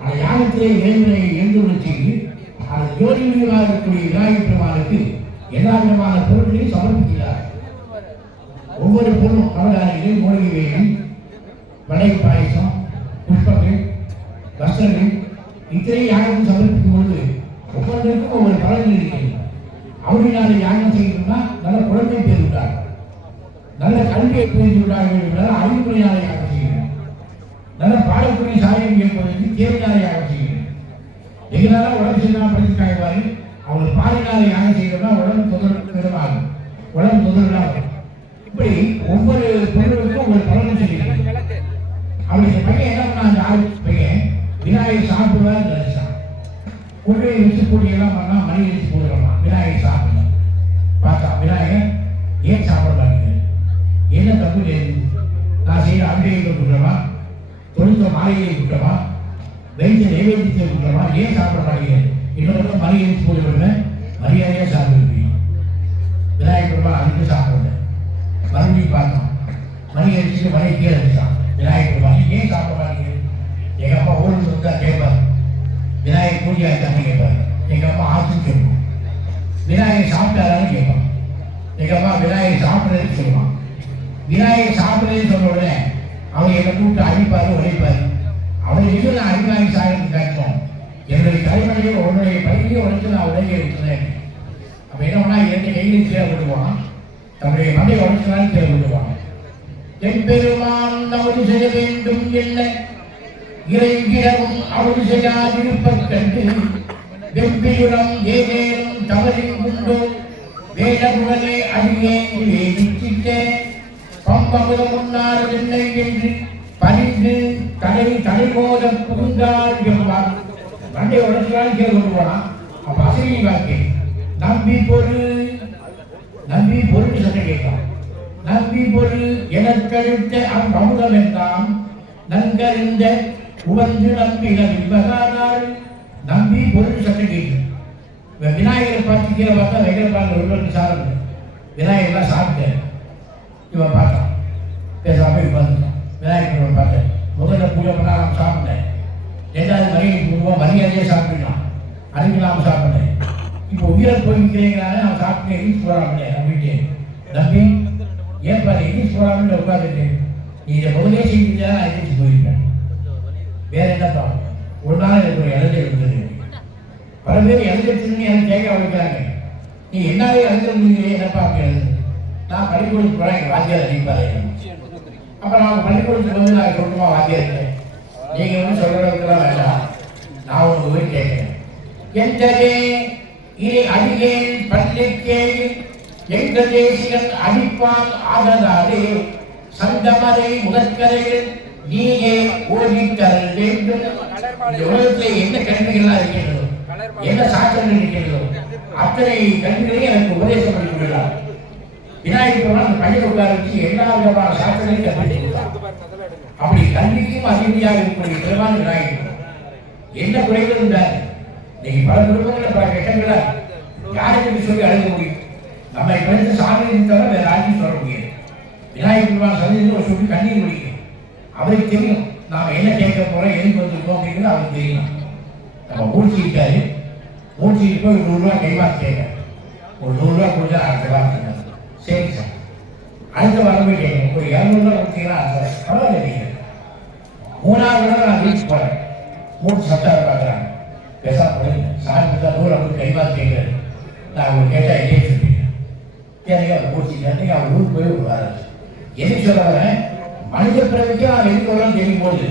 அந்த யாகத்திலே இறைவனை எழுந்து செய்து அந்த ஜோதியாக இருக்கக்கூடிய விநாயகர் பெருமானுக்கு எல்லா விதமான பொருட்களையும் சமர்ப்பிக்கிறார். ஒவ்வொரு பொருளும் கமலாரிகள், மூலிகை வேலி, வடை பாயசம், புஷ்பங்கள், வஸ்திரங்கள் இத்தனை யாகம் சமர்ப்பிக்கும் பொழுது ஒவ்வொன்றுக்கும் ஒவ்வொரு பலன்கள் இருக்கிறது. அவரினால யாகம் செய்யணும்னா நல்ல குழந்தை பேர் விட்டார், நல்ல கல்வியை புரிந்து விட்டார்கள் என்றால் அறிவுரையால யாகம் செய்யணும். நல்ல பாடக்கூடிய சாயம் கேட்பதற்கு தேவையான யாகம் செய்யணும். எங்களால் உடம்பு செய்யலாம் படிச்சுக்காய்வாரு. அவங்க பாலினால யாகம் செய்யணும்னா உடம்பு தொந்தரவாகும், உடம்பு தொந்தரவாகும். இப்படி ஒவ்வொரு பொருளுக்கும் ஒரு பலன் செய்யணும். அப்படி பையன் என்ன பண்ணா, அந்த 6 பையன் விநாயகர் சாப்பிடுவார் நினைச்சான். கொள்கையை வச்சு போட்டியெல்லாம் பண்ணால் மணி வச்சு போடலாம். விநாயகர் சாப்பிடலாம். பார்த்தா விநாயகர் ஏன் சாப்பிட மாட்டேங்குது, என்ன தப்பு செய்யுது? நான் செய்கிற அம்பிகையை குற்றமா, தொழித்த மாலையை குற்றமா, வைத்த நைவேத்தியத்தை குற்றமா, ஏன் சாப்பிட மாட்டேங்குது? இன்னொரு மணி வச்சு போடுவேன், மரியாதையாக சாப்பிடுவீங்க. விநாயகர் பெருமா அதுக்கு சாப்பிடல. மறுபடியும் பார்த்தோம், மணி அடிச்சுட்டு மணி கீழே அடிச்சான். விநாயகர் பெருமா ஏன் சாப்பிட மாட்டேங்குது? எங்கள் அப்பா ஊருக்கு வந்தா கேட்பார், விநாயகர் பூஜை ஆச்சான்னு கேட்பார். எங்கள் அப்பா ஆச்சுன்னு கேட்போம். விநாயகர் சாப்பிட்டாரான்னு கேட்பான். எங்கள் அப்பா விநாயகர் சாப்பிட்றதுன்னு சொல்லுவான். விநாயகர் சாப்பிட்றதுன்னு சொன்ன உடனே அவங்க என்னை கூப்பிட்டு அழிப்பார், உழைப்பார். அவருக்கு நான் அடிவாங்கி சாகிறது கேட்போம். என்னுடைய தலைமுறையில் உன்னுடைய பள்ளியை உழைத்து நான் உடனே இருக்கிறேன். அப்போ என்ன பண்ணா 2 கையிலையும் கீழே விடுவான், தன்னுடைய மண்டை உழைச்சலான்னு கீழே விடுவான். என் பெருமான் நமது செய்ய வேண்டும் என்ன இறைவிடமும் அவரு செய்யாதிருப்பக் கண்டு வெம்பியுடம் ஏதேனும் தவறில் உண்டோ வேடமுடனே அடியேன் வேதிச்சிட்டே பம்பமுதம் முன்னார் என்னை என்று பறிந்து தடை போத புகுந்தாள் என்பார். மண்டை உடச்சாலும் கீழே கொண்டு போனான். அப்ப அசைவி வாக்கே நம்பி பொருள் சட்டை கேட்பான். நம்பி பொருள் எனக்கழுத்த அம்பமுதம் என்றாம் நன்கறிந்த உவந்து நம்பின விவகாரால் நம்பி பொருள் சட்டை கேட்கு. விநாயகரை பார்த்து கீழே பார்த்தா வெங்கடப்பாங்க ஒருவருக்கு சாப்பிடு. விநாயகர்லாம் சாப்பிட்டேன். இவன் பார்த்தான், பேசாம உட்காந்துட்டான். விநாயகர் பார்த்தேன். முதல்ல பூஜை பண்ணா நான் சாப்பிட்டேன். 2வது மரியாதையாக சாப்பிடலாம், அதுக்கு நாம் சாப்பிட்டேன். இப்போ உயிரை போய்க்கிறீங்கனால நான் சாப்பிட்டேன், எரிச்சு போடாமலே அப்படின்ட்டு. நம்பி ஏன்பா எரிச்சு போடாமல் உட்காந்துட்டேன். நீ இதை முதலே செய்திருந்தா நான் எரிச்சு போயிருப்பேன். வேற என்னப்பா, ஒரு நாள் எனக்கு ஒரு இடத்துல இருந்தது. பல பேர் எழுந்திருச்சுன்னு எனக்கு கேட்க வைக்கிறாங்க. நீ என்னாலே எழுந்திருந்தீங்களே என்னப்பா அப்படி எழுது. நான் பள்ளிக்கூடத்துக்கு போனால் எங்கள் வாத்தியார் அடிப்பாரு. அப்புறம் அவங்க பள்ளிக்கூடத்துக்கு வந்து நான் சொல்லுமா வாத்தியார் இருக்கேன், நீங்கள் வந்து சொல்கிறதுக்கெல்லாம் வேண்டாம், நான் உங்களுக்கு போய் கேட்கிறேன். எந்ததே இனி அடியேன் பள்ளிக்கே எங்கள் தேசியன் அடிப்பான் ஆதலாலே சந்தமரை முதற்கரையில் நீயே ஓடித்தர வேண்டும். இந்த உலகத்தில் என்ன கல்விகள்லாம் இருக்கின்றதோ, என்ன சாஸ்திரங்கள் இருக்கின்றதோ அத்தனை கல்விகளையும் எனக்கு உபதேசம் பண்ணி கொள்ளார். விநாயகர் அந்த பையன் உட்கார வச்சு எல்லா விதமான சாஸ்திரங்களையும் கற்பித்துள்ளார். அப்படி கல்விக்கும் அதிபதியாக இருக்கக்கூடிய பெருமான விநாயகர் என்ன குறைகள் இருந்தார். இன்னைக்கு பல குடும்பங்களில் பல கட்டங்கள யாருக்கு சொல்லி அழுக முடியும். நம்மை பிறந்து சாமி தவிர வேற யாரையும் சொல்ல முடியாது. விநாயகர் பெருமாள் சன்னதியில் ஒரு சொட்டு கண்ணீர் வடிக்கும். அவருக்கு தெரியும் நாம் என்ன கேட்க போறோம், எதுக்கு வந்திருக்கோம் அப்படிங்கிறது அவருக்கு தெரியும். நம்ம மூழ்கிட்டாரு, மூழ்கிட்டு போய் 100 ரூபா கைமாறு கேட்க, ஒரு 100 ரூபா கொடுத்தா அடுத்த வாரம் சரி சார், அடுத்த வாரம் போய் கேட்கணும், ஒரு 200 ரூபா கொடுத்தீங்கன்னா அடுத்த பரவாயில்ல நீங்கள். 3வது தடவை நான் வீட்டுக்கு போறேன், 3 சப்தாவை பார்க்குறாங்க, பேசாம போடுங்க சாமி கொடுத்தா 100 ரூபா கைமாறு கேட்குறாரு. நான் அவங்க கேட்டால் இல்லையே சொல்லிட்டேன். ஏன்னா அவர் மூழ்கிட்டாரு, அவர் ஊருக்கு போய் ஒரு வாரம் எதுக்கு சொல்ல வரேன், மனித பிறவிக்கு அவன் எதுக்கு வரலாம் தெரியும் போது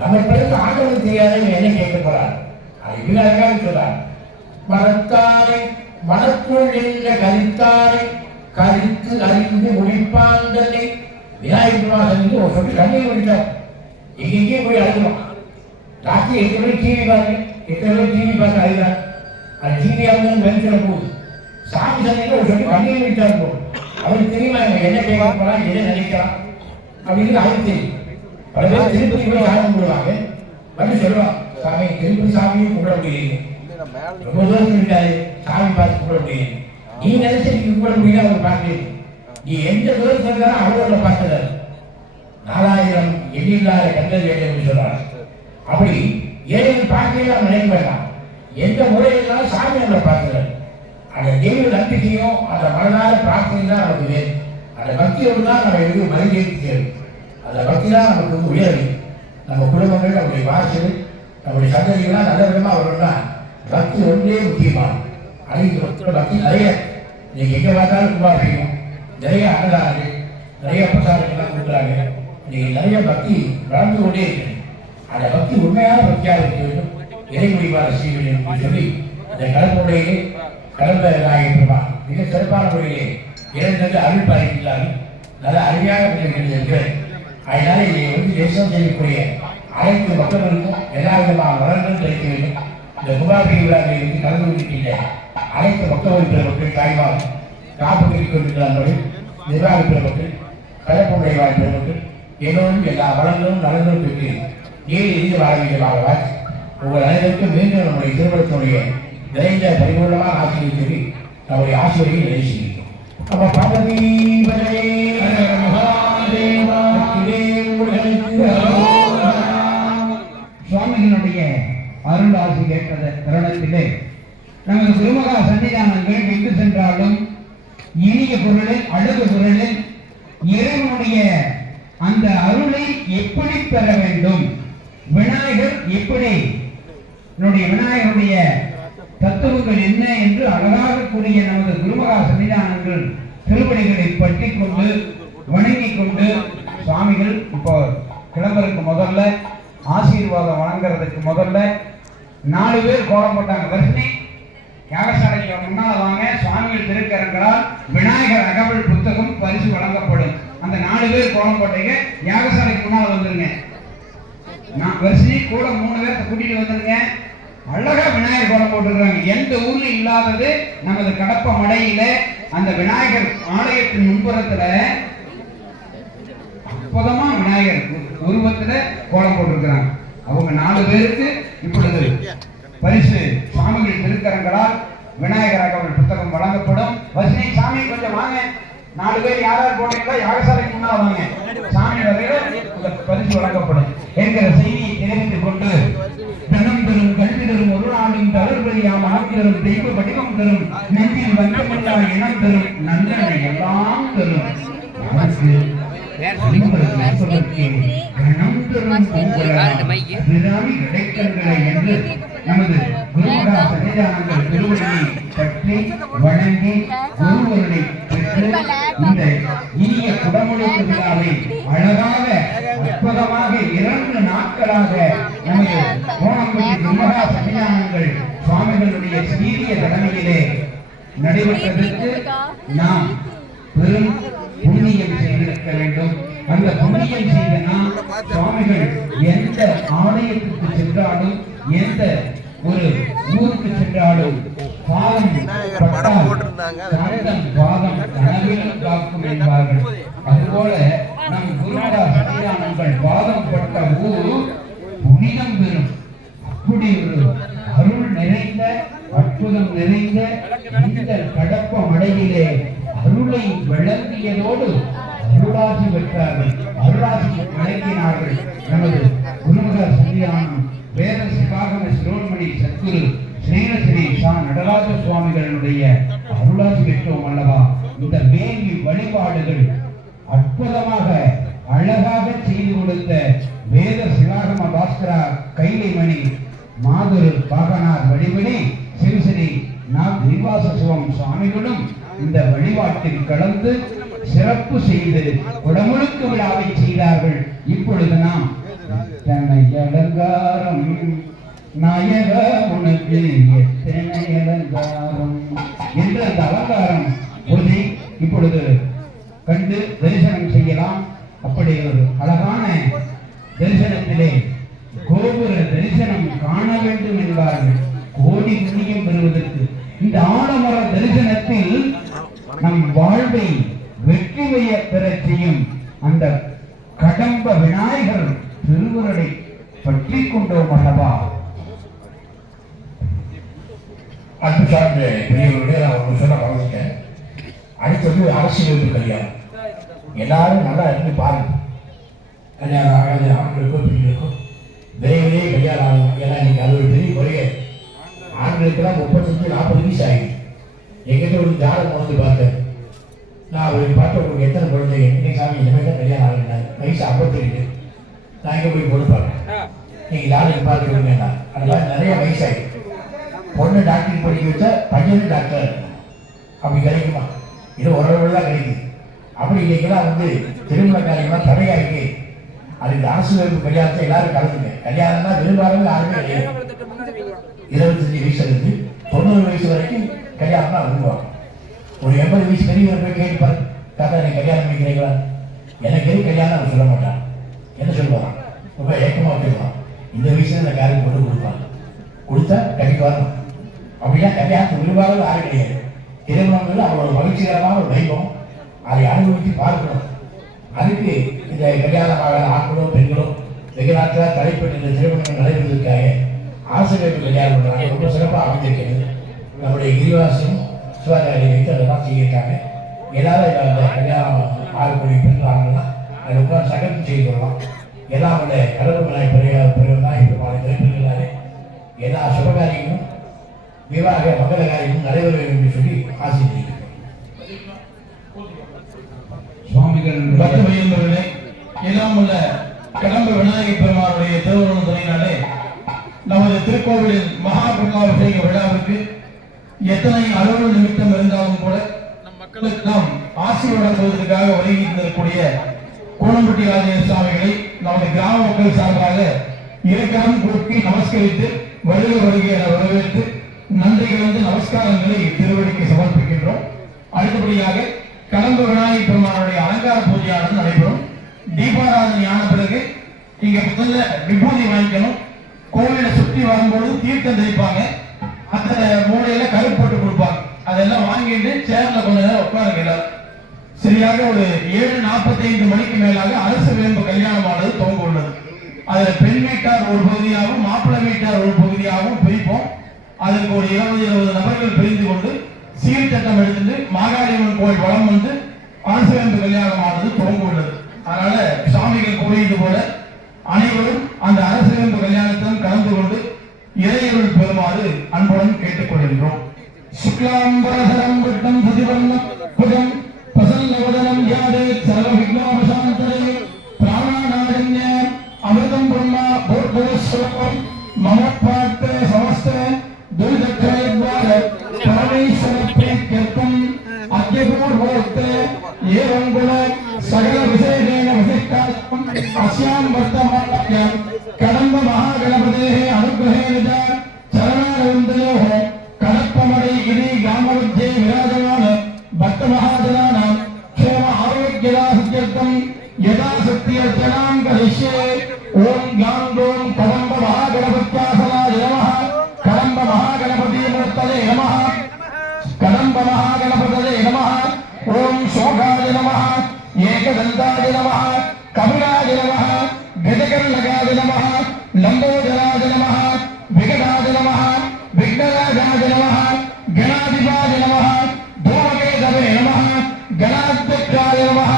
நம்ம பிறகு ஆண்டவனுக்கு தெரியாத என்ன கேட்க போறார். அதை விநாயகாக சொல்றார், மனத்தாரை மனத்துள் என்ற கரித்தாரை கரித்து அறிந்து முடிப்பான் தன்னை. விநாயகர் பெருமாள் ஒரு சொல்லி கண்ணீர் முடித்தார். எங்கெங்கே போய் அழுகிறோம். ராத்திரி 8 மணி டிவி பாருங்க, 8 மணி டிவி பார்த்து அழுகிறார். அது டிவியாக வெறுக்கிற போது சாமி சந்தையில் ஒரு சொல்லி கண்ணீர் விட்டார் போது அவருக்கு தெரியுமா இவங்க என்ன கேட்க போறான், என்ன நினைக்கிறான் அப்படிங்கிறது அவருக்கு தெரியும். பல பேர் திருப்பதி போய் சாமி கும்பிடுவாங்க, வந்து சொல்லுவான் சாமி திருப்பதி சாமியும் கும்பிட முடியுது, ரொம்ப தூரம் இருக்காது சாமி பார்த்து கும்பிட முடியுது. நீ நினைச்ச நீ கும்பிட முடியாது, அவர் பார்த்து நீ எந்த தூரம் இருந்தாலும் அவரோட பார்த்துறாரு. 4000 எண்ணில்லாத கண்டல் என்று சொல்றாரு. அப்படி ஏழைகள் பார்க்கலாம் நினைக்க வேண்டாம், எந்த முறையிலும் சாமி அவரை பார்க்கிறார். அந்த தெய்வ நம்பிக்கையும் அந்த மனதார பிரார்த்தனை தான் நமக்கு வேணும். அந்த பக்தியோடு தான் நம்ம எது மனிதேற்றி தேவை. அந்த பக்தி தான் நமக்கு வந்து உயர்வு. நம்ம குடும்பங்கள், நம்முடைய வாரிசுகள், நம்முடைய சந்ததிகள்லாம் நல்ல விதமாக வரணும்னா பக்தி ஒன்றே முக்கியமானது. அனைத்து பக்தி நிறைய இன்னைக்கு எங்கே பார்த்தாலும் கும்பாபிஷேகம், நிறைய அன்னதானங்கள், நிறைய பிரசாதங்கள்லாம் கொடுக்குறாங்க. இன்னைக்கு நிறைய பக்தி வளர்ந்து கொண்டே இருக்கு. அந்த பக்தி உண்மையான பக்தியாக இருக்க வேண்டும், இறைமுடிவாக செய்ய வேண்டும் என்று சொல்லி இந்த கடற்புடையிலே கடந்த நாயகர் பெருமாள் மிக சிறப்பான முறையிலே இறந்தது அருள் பாலிக்கிறார்கள். நல்ல அருமையாக இருக்கிறது. அதனால இதை வந்து தேசம் செய்யக்கூடிய அனைத்து மக்களுக்கும் எல்லா விதமான வளங்களும் கிடைக்க வேண்டும். இந்த கும்பாபிஷேக விழாவில் இருந்து கலந்து கொண்டிருக்கின்ற அனைத்து மக்கள் பெருமக்கள், தாய்மார், காப்பு கொண்டிருக்கிறார்கள், நிர்வாக பெருமக்கள், கடற்புடைய வாழ் பெருமக்கள் எல்லோரும் எல்லா வளங்களும் நலன்களும் பெற்று நீர் இருந்து வாழ வேண்டியதாக வாழ்த்து உங்கள் அனைவருக்கும் மீண்டும் நம்முடைய திருமணத்தினுடைய நிறைந்த பரிபூர்ணமான ஆசிரியை சொல்லி நம்முடைய ஆசிரியை நிறைவு செய்கிறோம். அப்ப பார்வதி சுவாமிகளுடைய அருள் ஆசி கேட்கிற தருணத்திலே நமது குருமகா சன்னிதானங்கள் எங்கு சென்றாலும் இனிய பொருளில் அழகு பொருளில் இறைவனுடைய அந்த அருளை எப்படி பெற வேண்டும், விநாயகர் எப்படி விநாயகருடைய தத்துவங்கள் என்ன என்று அழகாக கூறிய நமது குருமகா சன்னிதானங்கள் திருப்பணிகளை பற்றி கொண்டு வணங்கிக் கொண்டு சுவாமிகள் இப்போ கிளம்புறதுக்கு முதல்ல ஆசீர்வாதம் வழங்குறதுக்கு முதல்ல 4 பேர் கோலம் போட்டாங்க. வர்ஷினி யாகசாலைக்கு முன்னால வாங்க, சுவாமிகள் திருக்கரங்களால் விநாயகர் அகவல் புத்தகம் பரிசு வழங்கப்படும். அந்த 4 பேர் கோலம் போட்டீங்க, யாகசாலைக்கு முன்னால வந்துருங்க. வர்ஷினி கூட 3 பேர்த்த கூட்டிட்டு வந்துருங்க. அழகா விநாயகர் கோலம் போட்டுருக்காங்க. எந்த ஊர்ல இல்லாதது நமது கடப்ப மடையில அந்த விநாயகர் ஆலயத்தின் முன்புறத்துல அற்புதமா விநாயகர் உருவத்துல கோலம் போட்டிருக்கிறாங்க. அவங்க 4 பேருக்கு இப்பொழுது பரிசு சுவாமிகள் திருக்கரங்களால் விநாயகர் அகவல் புத்தகம் வழங்கப்படும். வசனி சாமி கொஞ்சம் வாங்க, 4 பேர் யாராவது போனீங்களோ யாகசாலைக்கு முன்னால வாங்க, சாமி வரையில பரிசு வழங்கப்படும் என்கிற செய்தியை தெரிவித்துக் கொண்டு தனம் தரும் கல்வி தரும் ஒரு நாளின் தளர்வழியாம் மனம் தரும் தெய்வ வடிவம் தரும் நெஞ்சில் வஞ்சமில்லா இனம் தரும் நன்றனை எல்லாம் தரும் என்று நமது குருமகா சன்னிதானங்கள் திருவடியை பற்றி வணங்கி குருவருளை பெற்று இந்த இனிய குடமுழுக்கு விழாவை அழகாக அற்புதமாக 2 நாட்களாக நமது கோணம்பட்டி குருமகா சன்னிதானங்கள் சுவாமிகளுடைய சீரிய தலைமையிலே நடைபெற்றதற்கு நாம் பெரும் புண்ணியம் செய்திருக்க வேண்டும். அந்த புண்ணியம் செய்த நாம் சுவாமிகள் எந்த ஆலயத்துக்கு சென்றாலும் எந்த ஒரு ஊருக்கு சென்றாலும் பாதம் பாதம் கனவிலும் காக்கும் என்பார்கள். அதுபோல நம் குருமகா சன்னிதானங்கள் பாதம் பட்ட ஊர் புனிதம் பெறும். அப்படி ஒரு அருள் நிறைந்த அற்புதம் நிறைந்த இந்த கடப்ப மடையிலே அருளை வழங்கியதோடு அருளாட்சி பெற்றார்கள், அருளாட்சி வழங்கினார்கள். நமது குருமுக சன்னிதானம் வேத சிவாகம சிரோன்மணி சத்குரு ஸ்ரீ சா நடராஜ சுவாமிகளுடைய அருளாட்சி பெற்றோம் அல்லவா. இந்த வேங்கி வழிபாடுகள் அற்புதமாக அழகாக செய்து கொடுத்த வேத சிவாகம பாஸ்கரா கைலைமணி மாதுரு பாகனார் வழிபடி சிவஸ்ரீ நிர்வாச சிவம் சுவாமிகளும் இந்த வழிபாட்டில் கலந்து சிறப்பு செய்து குடமுழுக்கு விழாவை செய்தார்கள். இப்பொழுது நாம் எத்தனை அலங்காரம் நாயக உனக்கு எத்தனை அலங்காரம் என்று அந்த அலங்காரம் பூஜை இப்பொழுது கண்டு தரிசனம் செய்யலாம். அப்படி ஒரு அழகான தரிசனத்திலே கோபுர தரிசனம் காண வேண்டும் என்பார்கள். கோடி புண்ணியம் பெறுவதற்கு இந்த ஆலமர தரிசனத்தில் நம் வாழ்வை வெற்றி பெற செய்யும் அந்த கடம்ப விநாயகர் திருவருளை பற்றி கொண்டோம் அல்லவா. அன்பு சார்ந்த பெரியவர்களே, நான் ஒன்று சொல்ல மறந்துட்டேன். அடுத்தது அரசியல் கல்யாணம். எல்லாரும் நல்லா இருந்து பாருங்க. கல்யாணம் ஆகாத ஆண்களுக்கும் பெண்களுக்கும் விரைவிலே கல்யாணம் ஆகும். ஏன்னா இன்னைக்கு அது ஒரு பெரிய முறையே. ஆண்களுக்கெல்லாம் 35-40 வயசு ஆகிடும். எங்கிட்ட ஒரு ஜாதகம் வந்து பார்த்தேன். நான் அவருக்கு பார்த்து உங்களுக்கு எத்தனை குழந்தைங்க இன்னைக்கு சாமி இனிமேல் தான் கல்யாணம் ஆகலைனாரு. வயசு 52. நான் எங்கே போய் பொண்ணு பார்ப்பேன். நீங்கள் ஜாதகம் பார்த்துருவீங்கன்னா அந்த மாதிரி நிறைய வயசாகிடும். பொண்ணு டாக்டர் படிக்க வச்சா பையனும் டாக்டர் அப்படி கிடைக்குமா? இது ஓரளவு தான் கிடைக்குது. அப்படி இன்னைக்கெல்லாம் வந்து திருமண காரியமாக தடையாகி அதுக்கு அரசு வேறு கல்யாணத்தை எல்லாரும் கலந்துங்க. கல்யாணம் தான் விரும்பாதவங்க யாருமே கிடையாது. 25 வயசுலேருந்து 90 வயசு வரைக்கும் கல்யாணம் தான் விரும்புவாங்க. ஒரு 80 வயசு பெரியவர் போய் கேட்டுப்பாரு, தாத்தா நீ கல்யாணம் பண்ணிக்கிறீங்களா? எனக்கு எது கல்யாணம் அவர் சொல்ல மாட்டான். என்ன சொல்லுவான்? ரொம்ப ஏக்கமாக கேட்பான். இந்த வயசுல இந்த காரியம் கொண்டு கொடுப்பாங்க. கொடுத்தா கண்டிப்பாக வரணும். அப்படின்னா கல்யாணத்தை விரும்பாதவங்க யாரும் கிடையாது. திருமணங்கள் அவரோட மகிழ்ச்சிகரமான ஒரு தெய்வம். அதை அனுபவித்து பார்க்கணும். அதுக்கு இந்த கல்யாணமாக ஆண்களோ பெண்களோ வெகு நாட்களாக தலைப்பட்டு இந்த திருமணங்கள் நடைபெறுவதற்காக ஆசிரியர்கள் கல்யாணம் பண்ணுறாங்க. ரொம்ப சிறப்பாக அமைந்திருக்கிறது. நம்முடைய கிரிவாசம் சிவாச்சாரிய வைத்து அதெல்லாம் செய்யிருக்காங்க. எல்லாரும் அந்த கல்யாணம் ஆகக்கூடிய பெண்கள் ஆகலாம் அதை உட்காந்து சகலம் செய்து கொள்ளலாம். எல்லாம் அந்த கடவுள்களை பிறகுதான் இப்போ பல திரைப்படங்களாலே எல்லா சுபகாரியமும் விவாக மங்கள காரியமும் நடைபெற வேண்டும் என்று சொல்லி ஆசிரியர் சுவாமிகள் பக்தர்களே, எல்லாம் உள்ள கடம்ப விநாயகர் பெருமானுடைய திருவுருவ துணையினாலே நமது திருக்கோவிலின் மகா குருநாபிஷேக விழாவிற்கு எத்தனை அலுவல் நிமித்தம் இருந்தாலும் கூட நம் மக்களுக்கு நாம் ஆசி வழங்குவதற்காக வருகை தரக்கூடிய கோணம்பட்டி ஆஞ்சநேய சுவாமிகளை நமது கிராம மக்கள் சார்பாக இலக்கணம் கூட்டி நமஸ்கரித்து வருக வருகை என வரவேற்று நன்றி கலந்து நமஸ்காரங்களை திருவடிக்கு சமர்ப்பிக்கின்றோம். அடுத்தபடியாக கடம்ப விநாயகர் பெருமானுடைய அலங்கார பூஜையானது நடைபெறும். தீபாராதனை ஆன பிறகு இங்க முதல்ல விபூதி வாங்கிக்கணும். கோவிலை சுற்றி வரும்போது தீர்த்தம் தெளிப்பாங்க. அந்த மூலையில கருப்பு போட்டு கொடுப்பாங்க. அதெல்லாம் வாங்கிட்டு சேர்ல கொஞ்ச நேரம் உட்காருங்க எல்லாரும். சரியாக ஒரு 7:45 மணிக்கு மேலாக அரசு வேம்பு கல்யாணமானது துவங்க உள்ளது. அதுல பெண் வீட்டார் ஒரு பகுதியாகவும் மாப்பிள்ளை வீட்டார் ஒரு பகுதியாகவும் பிரிப்போம். அதற்கு ஒரு 20 நபர்கள் பிரிந்து கொண்டு சீர்திட்டம் எடுத்துட்டு மாகாளியம்மன் கோயில் வளம் வந்து அரசு வேம்பு கல்யாணமானது துவங்க உள்ளது. அதனால சாமிகள் கூறியது போல அனைவரும் அந்த அரசு வேம்பு கல்யாணத்திலும் கலந்து கொண்டு இறையருள் பெறுமாறு அன்புடன் கேட்டுக்கொள்கின்றோம். சுக்லாம்பரதரம் விட்டம் சதிவர்ணம் புஜம் பிரசன்னவதனம் யாதே சர்வ விக்னோபசாந்தரே பிராணாநாரண்ய அமிர்தம் பிரம்மா போர்புரஸ்வரம் மம பார்த்த சமஸ்த துரிதக்ரயத்வார பரமேஸ்வர பிரீத்யர்த்தம் அத்யபூர்வோக்த ஏவங்குல சகல விசேஷேன விசிஷ்டாத்மம் அஸ்யாம் வர்த்தமான்யம் கடம்ப மகாகணபதேஹ அனுகிரஹேன சரணாரவிந்தயோஹ கடப்பமடை இதி கிராமவத்யே விராஜமான பக்த மகாஜனானாம் க்ஷேம ஆரோக்கியதாசித்யர்த்தம் யதா சக்தியர்ச்சனாம் கரிஷ்யே. ஓம் காந்தோம் கடம்ப மகாகணபத்யாசனாய நமः. கடம்ப மகாகணபதி மூர்த்தலே நமः. கடம்ப மகாகணபதே நமः. ஓம் சோகாய நமः. ஏகதந்தாய நமः. கபிலாய நமः. கஜகர்ணகாய நமः. லம்போதராய நமः. விகடாய நமः. விக்னராஜாய நமः. கணாதிபாய நமः. தூமகேதவே நமः. கணாத்யக்ஷாய நமः.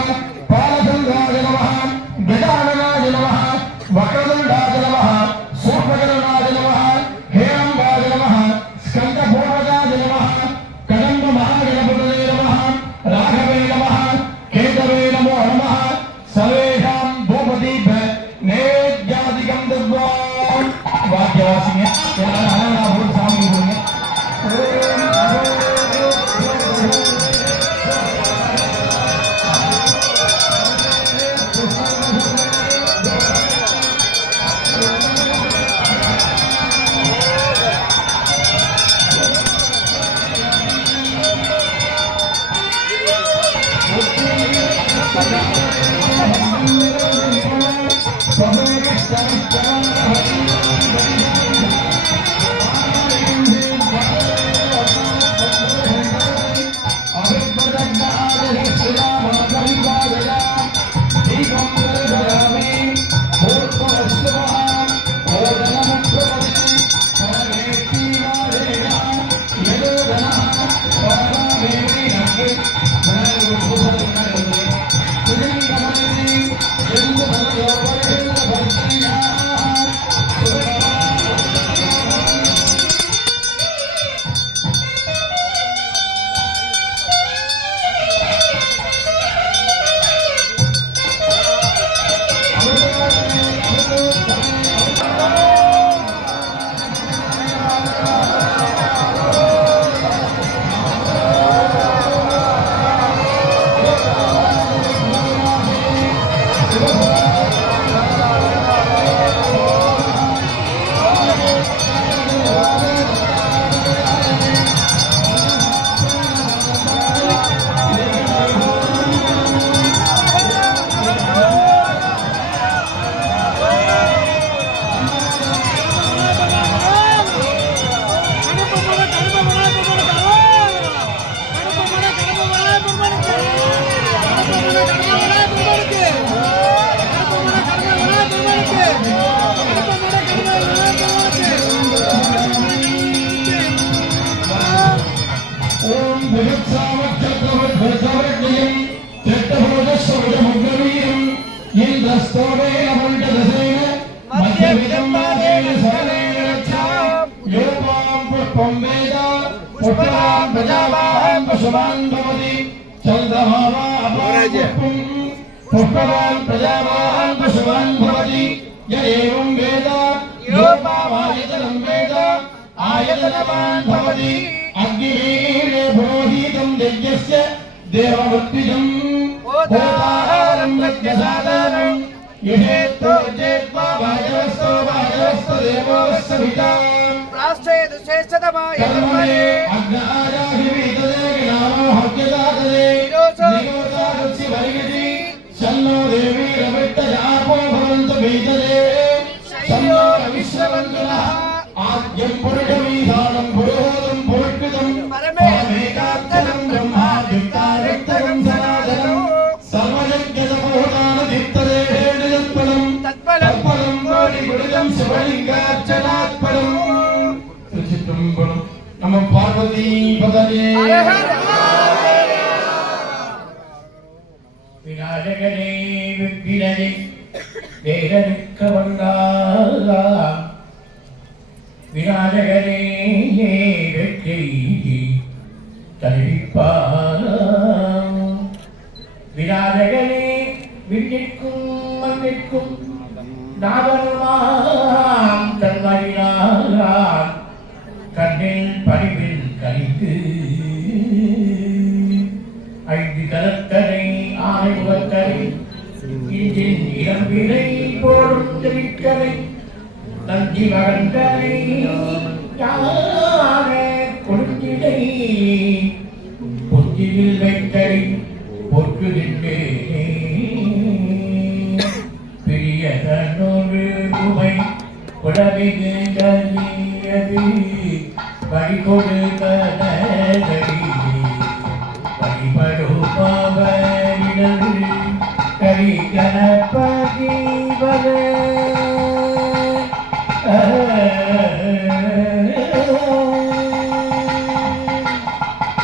पुष्पवान् प्रजावान् पशुवान् भवति य एवं वेद योपावायतनं वेद आयतनवान् भवति अग्निवीर्ये पुरोहितं यज्ञस्य देववृत्तिजं होताहारं यज्ञसाधनं यहेतो चेत्वा वाजवस्तो देवो सविताम् राष्ट्रेद श्रेष्ठतमायतन्मने अग्नायाहिवितदे गिनामो हव्यदातदे निगोतागत्सि वरिगति शन्नो देवी रविट्टजापो भवन्तु बीजदे शन्नो रविश्रवन्तुनः आद्यं पुरुषवीधानं पुरोहोदं पुरुष्कृतं परमेकात्तनं ब्रह्माद्युक्तारक्तकं सनातनं सर्वयज्ञसमूहानदीप्तदे हेडुजत्पदं तत्पदं कोटिगुणितं शिवलिङ्गार्चनात्पदं திருச்சிற்றம்பலம் நம பார்வதி பதவே விநாயகனே விக்கிரனே வேதனுக்க வந்தாரா விநாயகனே வெற்றி தரிப்பாரா விநாயகனே விண்ணிற்கும் மண்ணிற்கும் நாதனமாம் தன்மறினார் கண்ணில் பணிவில் கழித்து ஐந்து கரத்தனை ஆனை முகத்தனை இன்றின் இளம்பினை போடும் திருக்கனை நந்தி மகந்தனை ஞான கொடுத்தினை பொத்தியில் வைத்தனை பொற்றுகின்றேனே பெரிய தன்னொரு குமை உடவிகு கலியது படி கொடுத்தனடி படிபடுபவரிடல் கரி கணபதி வர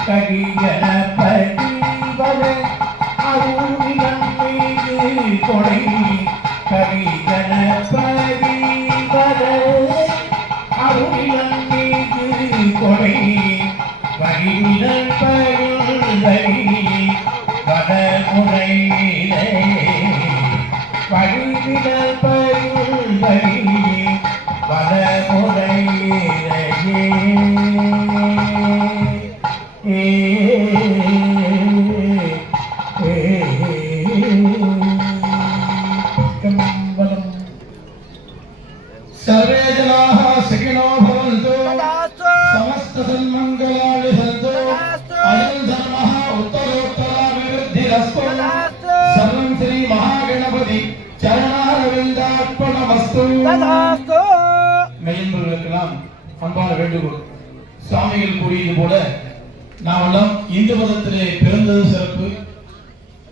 கரி கணபதி வர அருளிடம் மீது கொடை கரி கணபதி வர அருளிடம் மீது கொடை வழிவிடல் பயில்வழி வடமுறையிலே வழிவிடல் பயில்வழி வடமுறையிலே सर्वे जनाः सुखिनो भवन्तु समस्त सन्मङ्गलानि सन्तु अयं धर्मः उत्तरोत्तराभिवृद्धिरस्तु அன்பான வேண்டுகோள். சாமிகள் கூறியது போல நாமெல்லாம் இந்து மதத்திலே பிறந்தது சிறப்பு,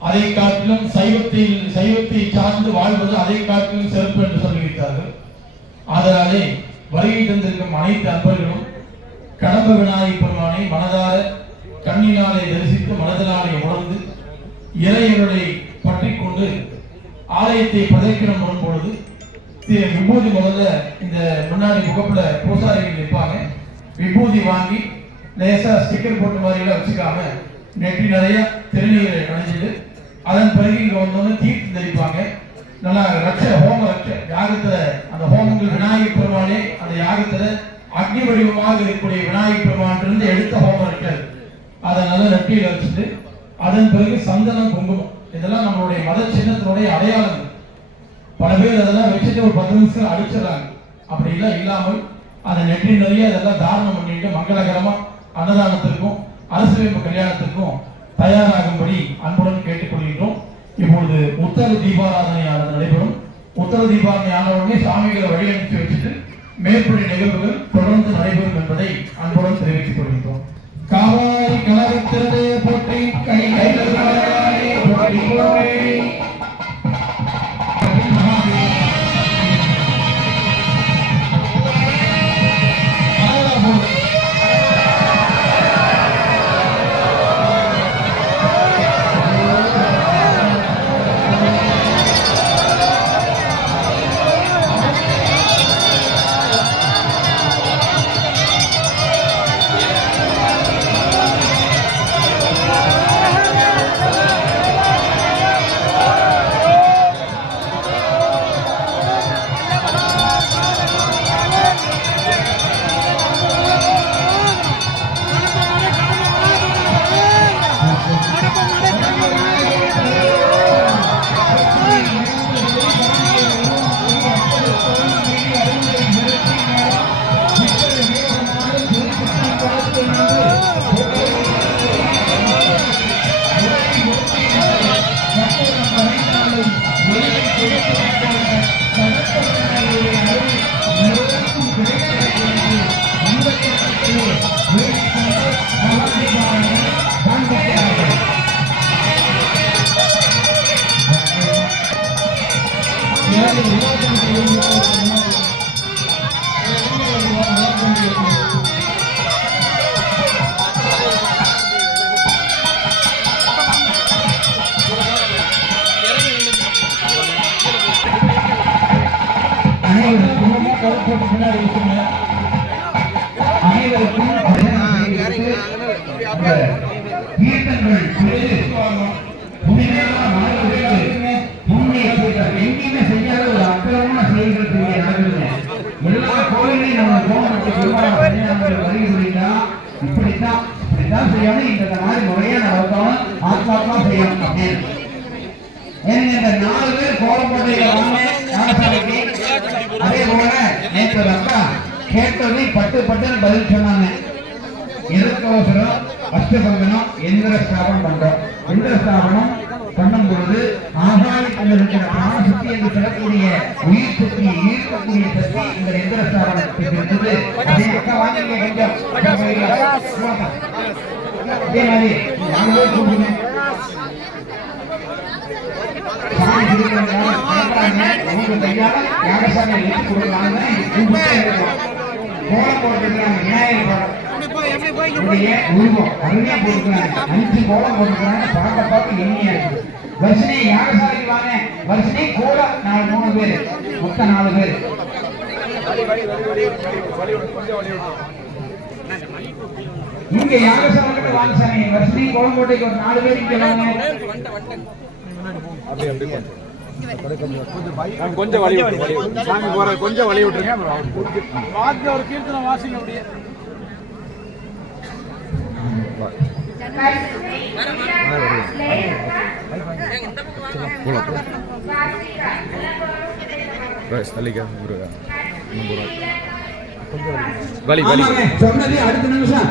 அதை காட்டிலும் சைவத்தை சார்ந்து வாழ்வது அதை காட்டிலும் சிறப்பு என்று சொல்லிவிட்டார்கள். அதனாலே வருகை தந்திருக்கும் அனைத்து அன்பர்களும் கடம்ப விநாயகப் பெருமானை மனதார கண்ணினாலே தரிசித்து மனதினாலே உணர்ந்து இறைவர்களை பற்றி கொண்டு ஆலயத்தை பிரதட்சணம் வரும் பொழுது விபூதி முதல்ல இந்த முன்னாடி முகப்புல பூசாரிகள் நிற்பாங்க. விபூதி வாங்கி லேசா ஸ்டிக்கர் போட்ட மாதிரிலாம் வச்சுக்காம நெற்றி நிறைய திருநீரை அணிஞ்சிட்டு அதன் பிறகு இங்க வந்தோன்னு தீர்த்து தரிப்பாங்க. நல்லா ஹோம யாகத்துல அந்த ஹோமங்கள் விநாயகப் பெருமானே அந்த யாகத்துல அக்னி வடிவமாக இருக்கக்கூடிய விநாயகப் பெருமான் இருந்து எடுத்த ஹோமம் இருக்காது. அதை நல்லா நெற்றியில் வச்சுட்டு அதன் பிறகு சந்தனம் குங்குமம் இதெல்லாம் நம்மளுடைய மத சின்னத்தினுடைய அடையாளங்கள். பல பேர் அதெல்லாம் வச்சுட்டு ஒரு 10 நிமிஷம் அடிச்சிடறாங்க. அப்படி எல்லாம் இல்லாமல் அந்த நெற்றி நிறைய அதெல்லாம் தாரணம் பண்ணிட்டு மங்களகரமா அன்னதானத்திற்கும் அரசு வேம்பு கல்யாணத்திற்கும் தயாராகும்படி அன்புடன் கேட்டுக்கொள்கின்றோம். இப்பொழுது உத்தர தீபாராதனையானது நடைபெறும். உத்தர தீபாராதனை ஆனவுடனே சாமிகளை வழி அனுப்பி வச்சுட்டு மேற்படி நிகழ்வுகள் தொடர்ந்து நடைபெறும் என்பதை அன்புடன் தெரிவித்துக் கொள்கின்றோம். காவாய் கனகத்திரனே போற்றி கை போற்றி போற்றி. எங்கேயுமே செய்யாத ஒரு அற்புதமான செயல்கள் எல்லா கோயிலையும் நம்ம இப்படித்தான் செய்யணும். இந்த மாதிரி முறையா நடத்தணும், ஆத்மாத்மா செய்யணும் அப்படின்னு. ஏன்னா இந்த 4 பேர் கோலப்போட்டையில வாங்க அதே போல நேற்று அக்கா கேட்டதை பட்டுன்னு பதில் சொன்னாங்க. எதற்கோசரம் அஷ்டபந்தனம் எந்திர ஸ்தாபனம் பண்றோம். எந்திர ஸ்தாபனம் பண்ணும் பொழுது ஆகாயத்தில் இருக்கிற பிராணசக்தி என்று சொல்லக்கூடிய உயிர் சக்தியை ஈர்க்கக்கூடிய சக்தி இந்த எந்திர ஸ்தாபனத்துக்கு இருந்தது. அதே அக்கா வாங்கிங்க கொஞ்சம் அதே மாதிரி நாங்களே கூப்பிடுங்க. சாமி யாகசாமி எடுத்து கொடுக்கலாங்க. கோலம் போட்டுருக்காங்க, விநாயகர் உருவம் அருமையா போட்டுக்கிறாங்க. 5 கோலம் போட்டுக்கிறாங்க. பார்க்க எண்ணியா இருக்கு. வருஷனே யாகசாலைக்கு வாங்க. வருஷனே கோலம் 3 பேர், மொத்தம் 4 பேர். இங்க யாகசாலைக்கு வாங்க சாமி. வருஷனே கோலம் போட்டுக்கு ஒரு 4 பேர் இங்க வாங்க. கொஞ்சம் வழி விட்டுருங்க. சாமி போற கொஞ்சம் வழி விட்டுருங்க. வாக்கு ஒரு கீர்த்தனை வாசிங்க. அப்படியே சொன்னது அடுத்த நிமிஷம்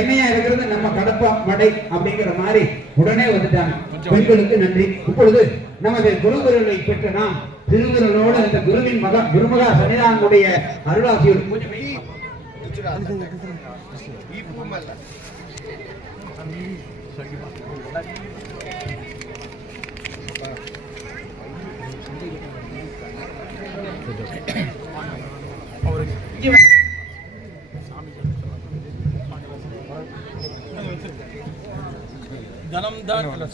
என்னையா இருக்கிறது நம்ம கடப்பா மடை அப்படிங்கிற மாதிரி உடனே வந்துட்டாங்க. பெண்களுக்கு நன்றி. இப்பொழுது நமது குருகுருவை பெற்ற நாம் திருவுருளோடு இந்த குருவின் குருமகா சன்னிதானங்களுடைய அருளாசியோடு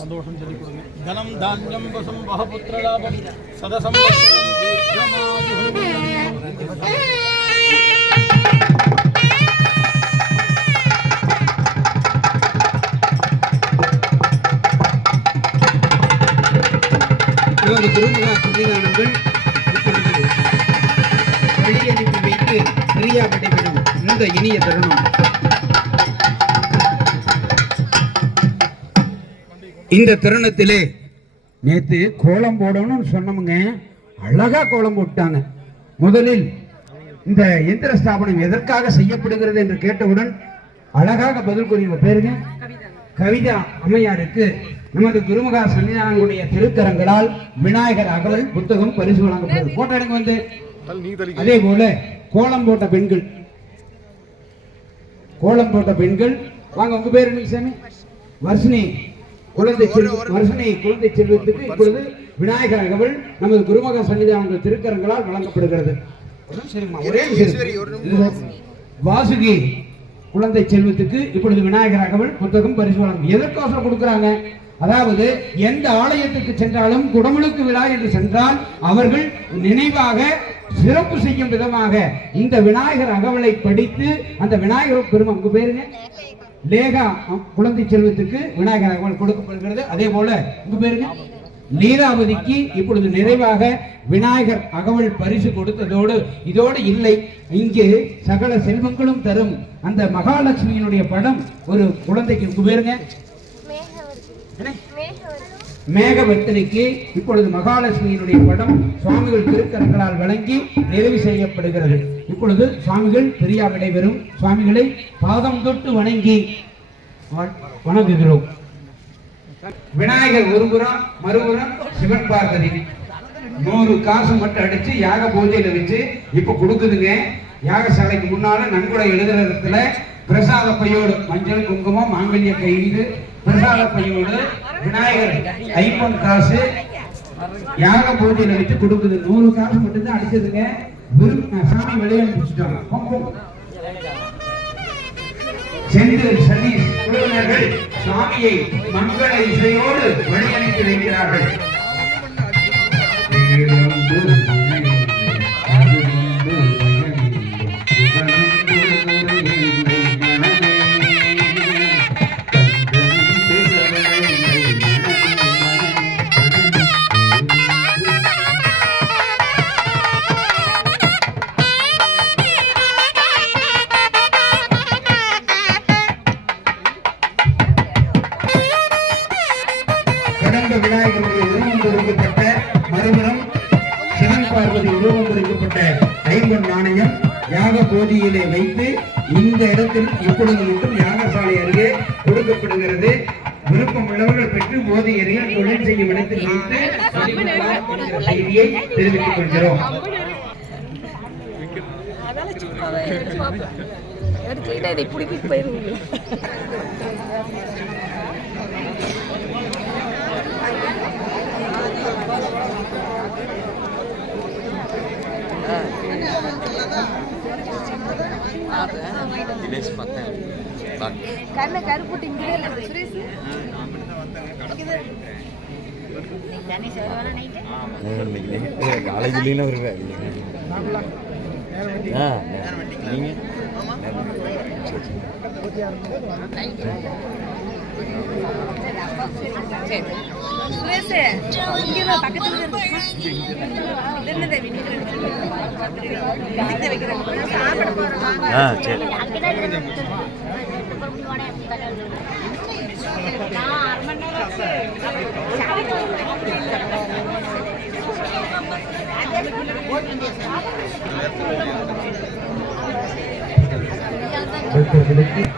சந்தோஷம் சொல்லி கொடுங்க. தனம் தானியம் வசம் வகபுத்திரலாபம் சதசம் திருமகா சன்னிதானங்கள் வழி அனுப்பி வைத்து கிரியா நடைபெறும் இந்த இனிய தருணம். இந்த தருணத்திலே நேத்து கோலம் போடணும்னு சொன்னவங்க அழகா கோலம் போட்டாங்க. முதலில் இந்த எந்திர ஸ்தாபனம் எதற்காக செய்யப்படுகிறது என்று கேட்டவுடன் அழகாக பதில் கூறிய பேருங்க கவிதா அம்மையாருக்கு நமது குருமகா சன்னிதானங்களுடைய திருக்கரங்களால் விநாயகர் அகவல் புத்தகம் பரிசு வழங்கப்படுது. போட்டோ எடுங்க வந்து. அதே போல கோலம் போட்ட பெண்கள் வாங்க. உங்க பேர் என்ன சாமி? வர்ஷினி குழந்தை செல்வத்துக்கு இப்பொழுது விநாயகர் அகவல் நமது குருமகா சன்னிதானங்கள் திருக்கரங்களால் வழங்கப்படுகிறது. வாசுகி குழந்தை செல்வத்துக்கு இப்பொழுது விநாயகர் அகவல் புத்தகம் பரிசு வழங்கும். எதற்கோசரம் கொடுக்கிறாங்க? அதாவது எந்த ஆலயத்துக்கு சென்றாலும் குடமுழுக்கு விழா என்று சென்றால் அவர்கள் நினைவாக சிறப்பு செய்யும் விதமாக இந்த விநாயகர் அகவலை படித்து அந்த விநாயகர் பெருமை. உங்க பேருங்க? லேகா குழந்தை செல்வத்துக்கு விநாயகர் அகவல் கொடுக்கப்படுகிறது. அதே போல உங்க பேருங்க? லீலாவதிக்கு இப்பொழுது நிறைவாக விநாயகர் அகவல் பரிசு கொடுத்ததோடு இதோடு இல்லை, இங்கு சகல செல்வங்களும் தரும் அந்த மகாலட்சுமியினுடைய படம் ஒரு குழந்தைக்கு. உங்க பேருங்க? மேகவர்த்தனைக்கு இப்பொழுது மகாலட்சுமியினுடைய படம் சுவாமிகள் திருக்கரங்களால் வழங்கி நிறைவு செய்யப்படுகிறது. இப்பொழுது சுவாமிகள் பிரியா விடைபெறும். சுவாமிகளை பாதம் தொட்டு வணங்கி வணங்குகிறோம். விநாயகர் ஒருபுறம், மறுபுறம் சிவன் பார்வதி 100 காசு மட்டும் அடிச்சு யாக பூஜையில வச்சு இப்ப கொடுக்குதுங்க. யாகசாலைக்கு முன்னால நன்கொடை எழுதுற இடத்துல பிரசாத பையோடு மஞ்சள் குங்குமம் மாங்கல்ய கைது பிரசாத பையோடு விநாயகர் ஐம்பொன் காசு யாக பூஜையில வச்சு கொடுக்குது. 100 காசு மட்டும் தான் அடிச்சதுங்க. சாமி வெளியே அனுப்பிச்சுட்டாங்க. செந்தில் சதீஷ் குழுவினர்கள் சுவாமியை மங்கள இசையோடு வழி அனுப்பி வைக்கிறார்கள். விநாயகருடைய உருவம் பொறிக்கப்பட்ட மறுபுறம் சிவன் பார்வதி உருவம் பொறிக்கப்பட்ட ஐம்பொன் நாணயம் யாக போதியிலே வைத்து இந்த இடத்தில் இப்பொழுது மட்டும் யாகசாலை அருகே கொடுக்கப்படுகிறது. விருப்பம் உள்ளவர்கள் பெற்று போதி எறியில் தொழில் செய்யும் இடத்தில் வைத்து செய்தியை தெரிவித்துக் கொள்கிறோம். காலேஜ்ல வருவேன்.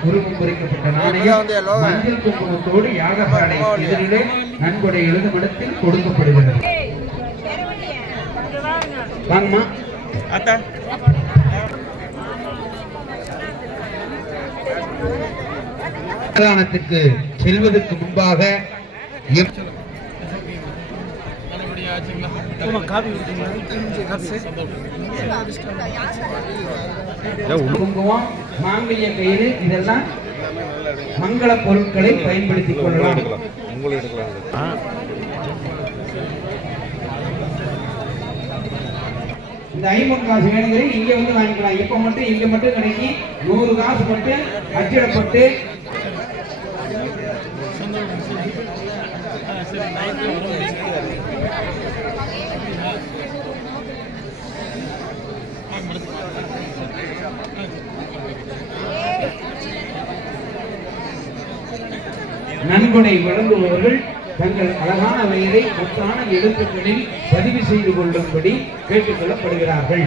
உருவம் பொறிக்கப்பட்ட நாணயம் மஞ்சள் குங்குமத்தோடு யாகசாலை எதிரிலே நன்கொடை எழுதும் இடத்தில் கொடுக்கப்படுகிறது. வாங்கம்மா. பிரதானத்துக்கு செல்வதற்கு முன்பாக குங்குமம், மாங்கல்ய கயிறு இதெல்லாம் மங்கள பொருட்களை பயன்படுத்திக் கொள்ளலாம். இந்த 50 காசு வேணுங்கிறது இங்க வந்து வாங்கிக்கலாம். இப்ப மட்டும் இங்க மட்டும் கிடைக்கி 100 காசு மட்டும் அச்சிடப்பட்டு நன்கொடை வழங்குபவர்கள் தங்கள் அழகான பெயரை முத்தான எழுத்துக்களில் பதிவு செய்து கொள்ளும்படி கேட்டுக் கொள்ளப்படுகிறார்கள்.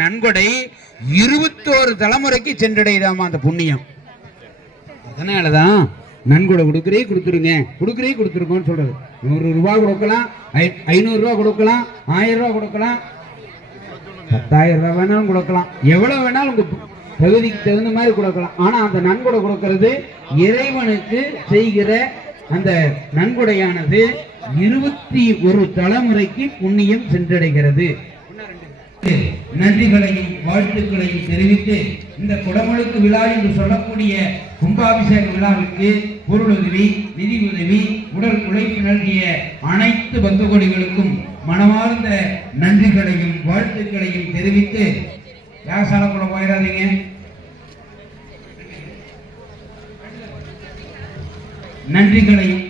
நன்கொடை 21 தலைமுறைக்கு சென்றடையுதாமா அந்த புண்ணியம். அதனாலதான் நன்கொடை கொடுத்துருங்கன்னு சொல்றது. 100 ரூபாய் கொடுக்கலாம், 500 ரூபாய் கொடுக்கலாம், 1000 ரூபாய் கொடுக்கலாம், 10,000 ரூபாய் வேணாலும் கொடுக்கலாம், எவ்வளவு வேணாலும் உங்க தகுதிக்கு தகுந்த மாதிரி கொடுக்கலாம். ஆனா அந்த நன்கொடை கொடுக்கிறது இறைவனுக்கு செய்கிற அந்த நன்கொடையானது 21 தலைமுறைக்கு புண்ணியம் சென்றடைகிறது. நன்றிகளையும் வாழ்த்துக்களையும் தெரிவித்து இந்த குடமுழுக்கு விழா என்று சொல்லக்கூடிய கும்பாபிஷேக விழாவிற்கு பொருளுதவி, நிதி உதவி, உடல் உழைப்பு நல்கிய அனைத்து பந்துகோடிகளுக்கும் மனமார்ந்த நன்றிகளையும் வாழ்த்துக்களையும் தெரிவித்து யாசால கூட போயிடாதீங்க. நன்றிகளையும்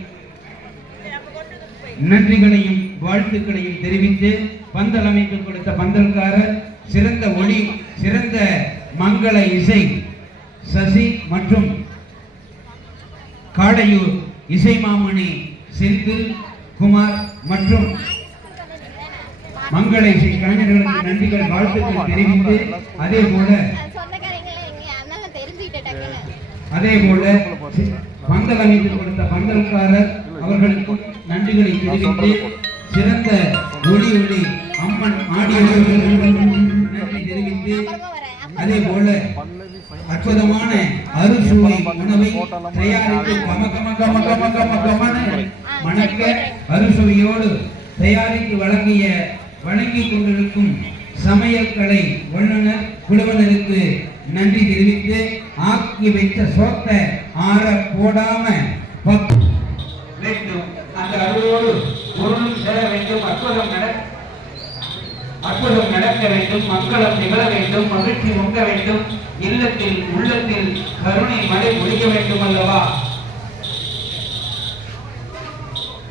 வாழ்த்துக்களையும் தெரிவித்து பந்தல் அமைத்து கொடுத்த பந்தல்காரர், சிறந்த ஒளி, சிறந்த மங்கள இசை சசி மற்றும் காடையூர் இசை மாமணி செந்தில் குமார் மற்றும் மங்கள இசை கலைஞர்களுக்கு நன்றிகள் வாழ்த்துக்கள் தெரிவித்து அதே போல பந்தல் அமைத்து கொடுத்த பந்தல்காரர் அவர்களுக்கும் நன்றிகளை தெரிவித்து சிறந்த ஒளி அம்மன் ஆடியோ நன்றி தெரிவித்து அதே போல அற்புதமான அறுசுவை உணவை தயாரித்து மணக்க அறுசுவையோடு தயாரித்து வழங்கிக் கொண்டிருக்கும் சமையல் கலை வல்லுநர் குழுவினருக்கு நன்றி தெரிவித்து ஆக்கி வைத்த சோத்தை ஆற போடாம வேண்டும். அந்த அருளோடு பொருளும் சேர வேண்டும், அற்புதம் நடக்க வேண்டும், மங்களம் நிகழ வேண்டும், மகிழ்ச்சி பொங்க வேண்டும், இல்லத்தில் உள்ளத்தில் கருணை மழை ஒழிக்க வேண்டும் அல்லவா?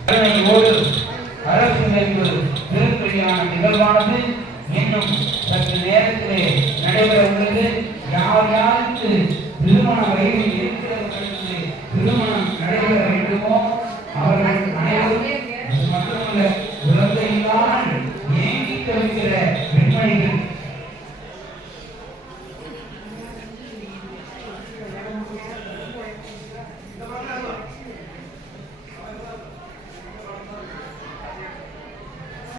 கருணையோடு அரசு திருக்கல்யாண நிகழ்வானது இன்னும் சற்று நேரத்திலே நடைபெற உள்ளது. யார் யாருக்கு திருமண வயதில் இருக்கிறவர்களுக்கு திருமணம் நடைபெற வேண்டுமோ அவர்கள் அனைவரும் மட்டுமல்ல குழந்தையினால் ஏங்கி தவிக்கிற பெண்மணிகள்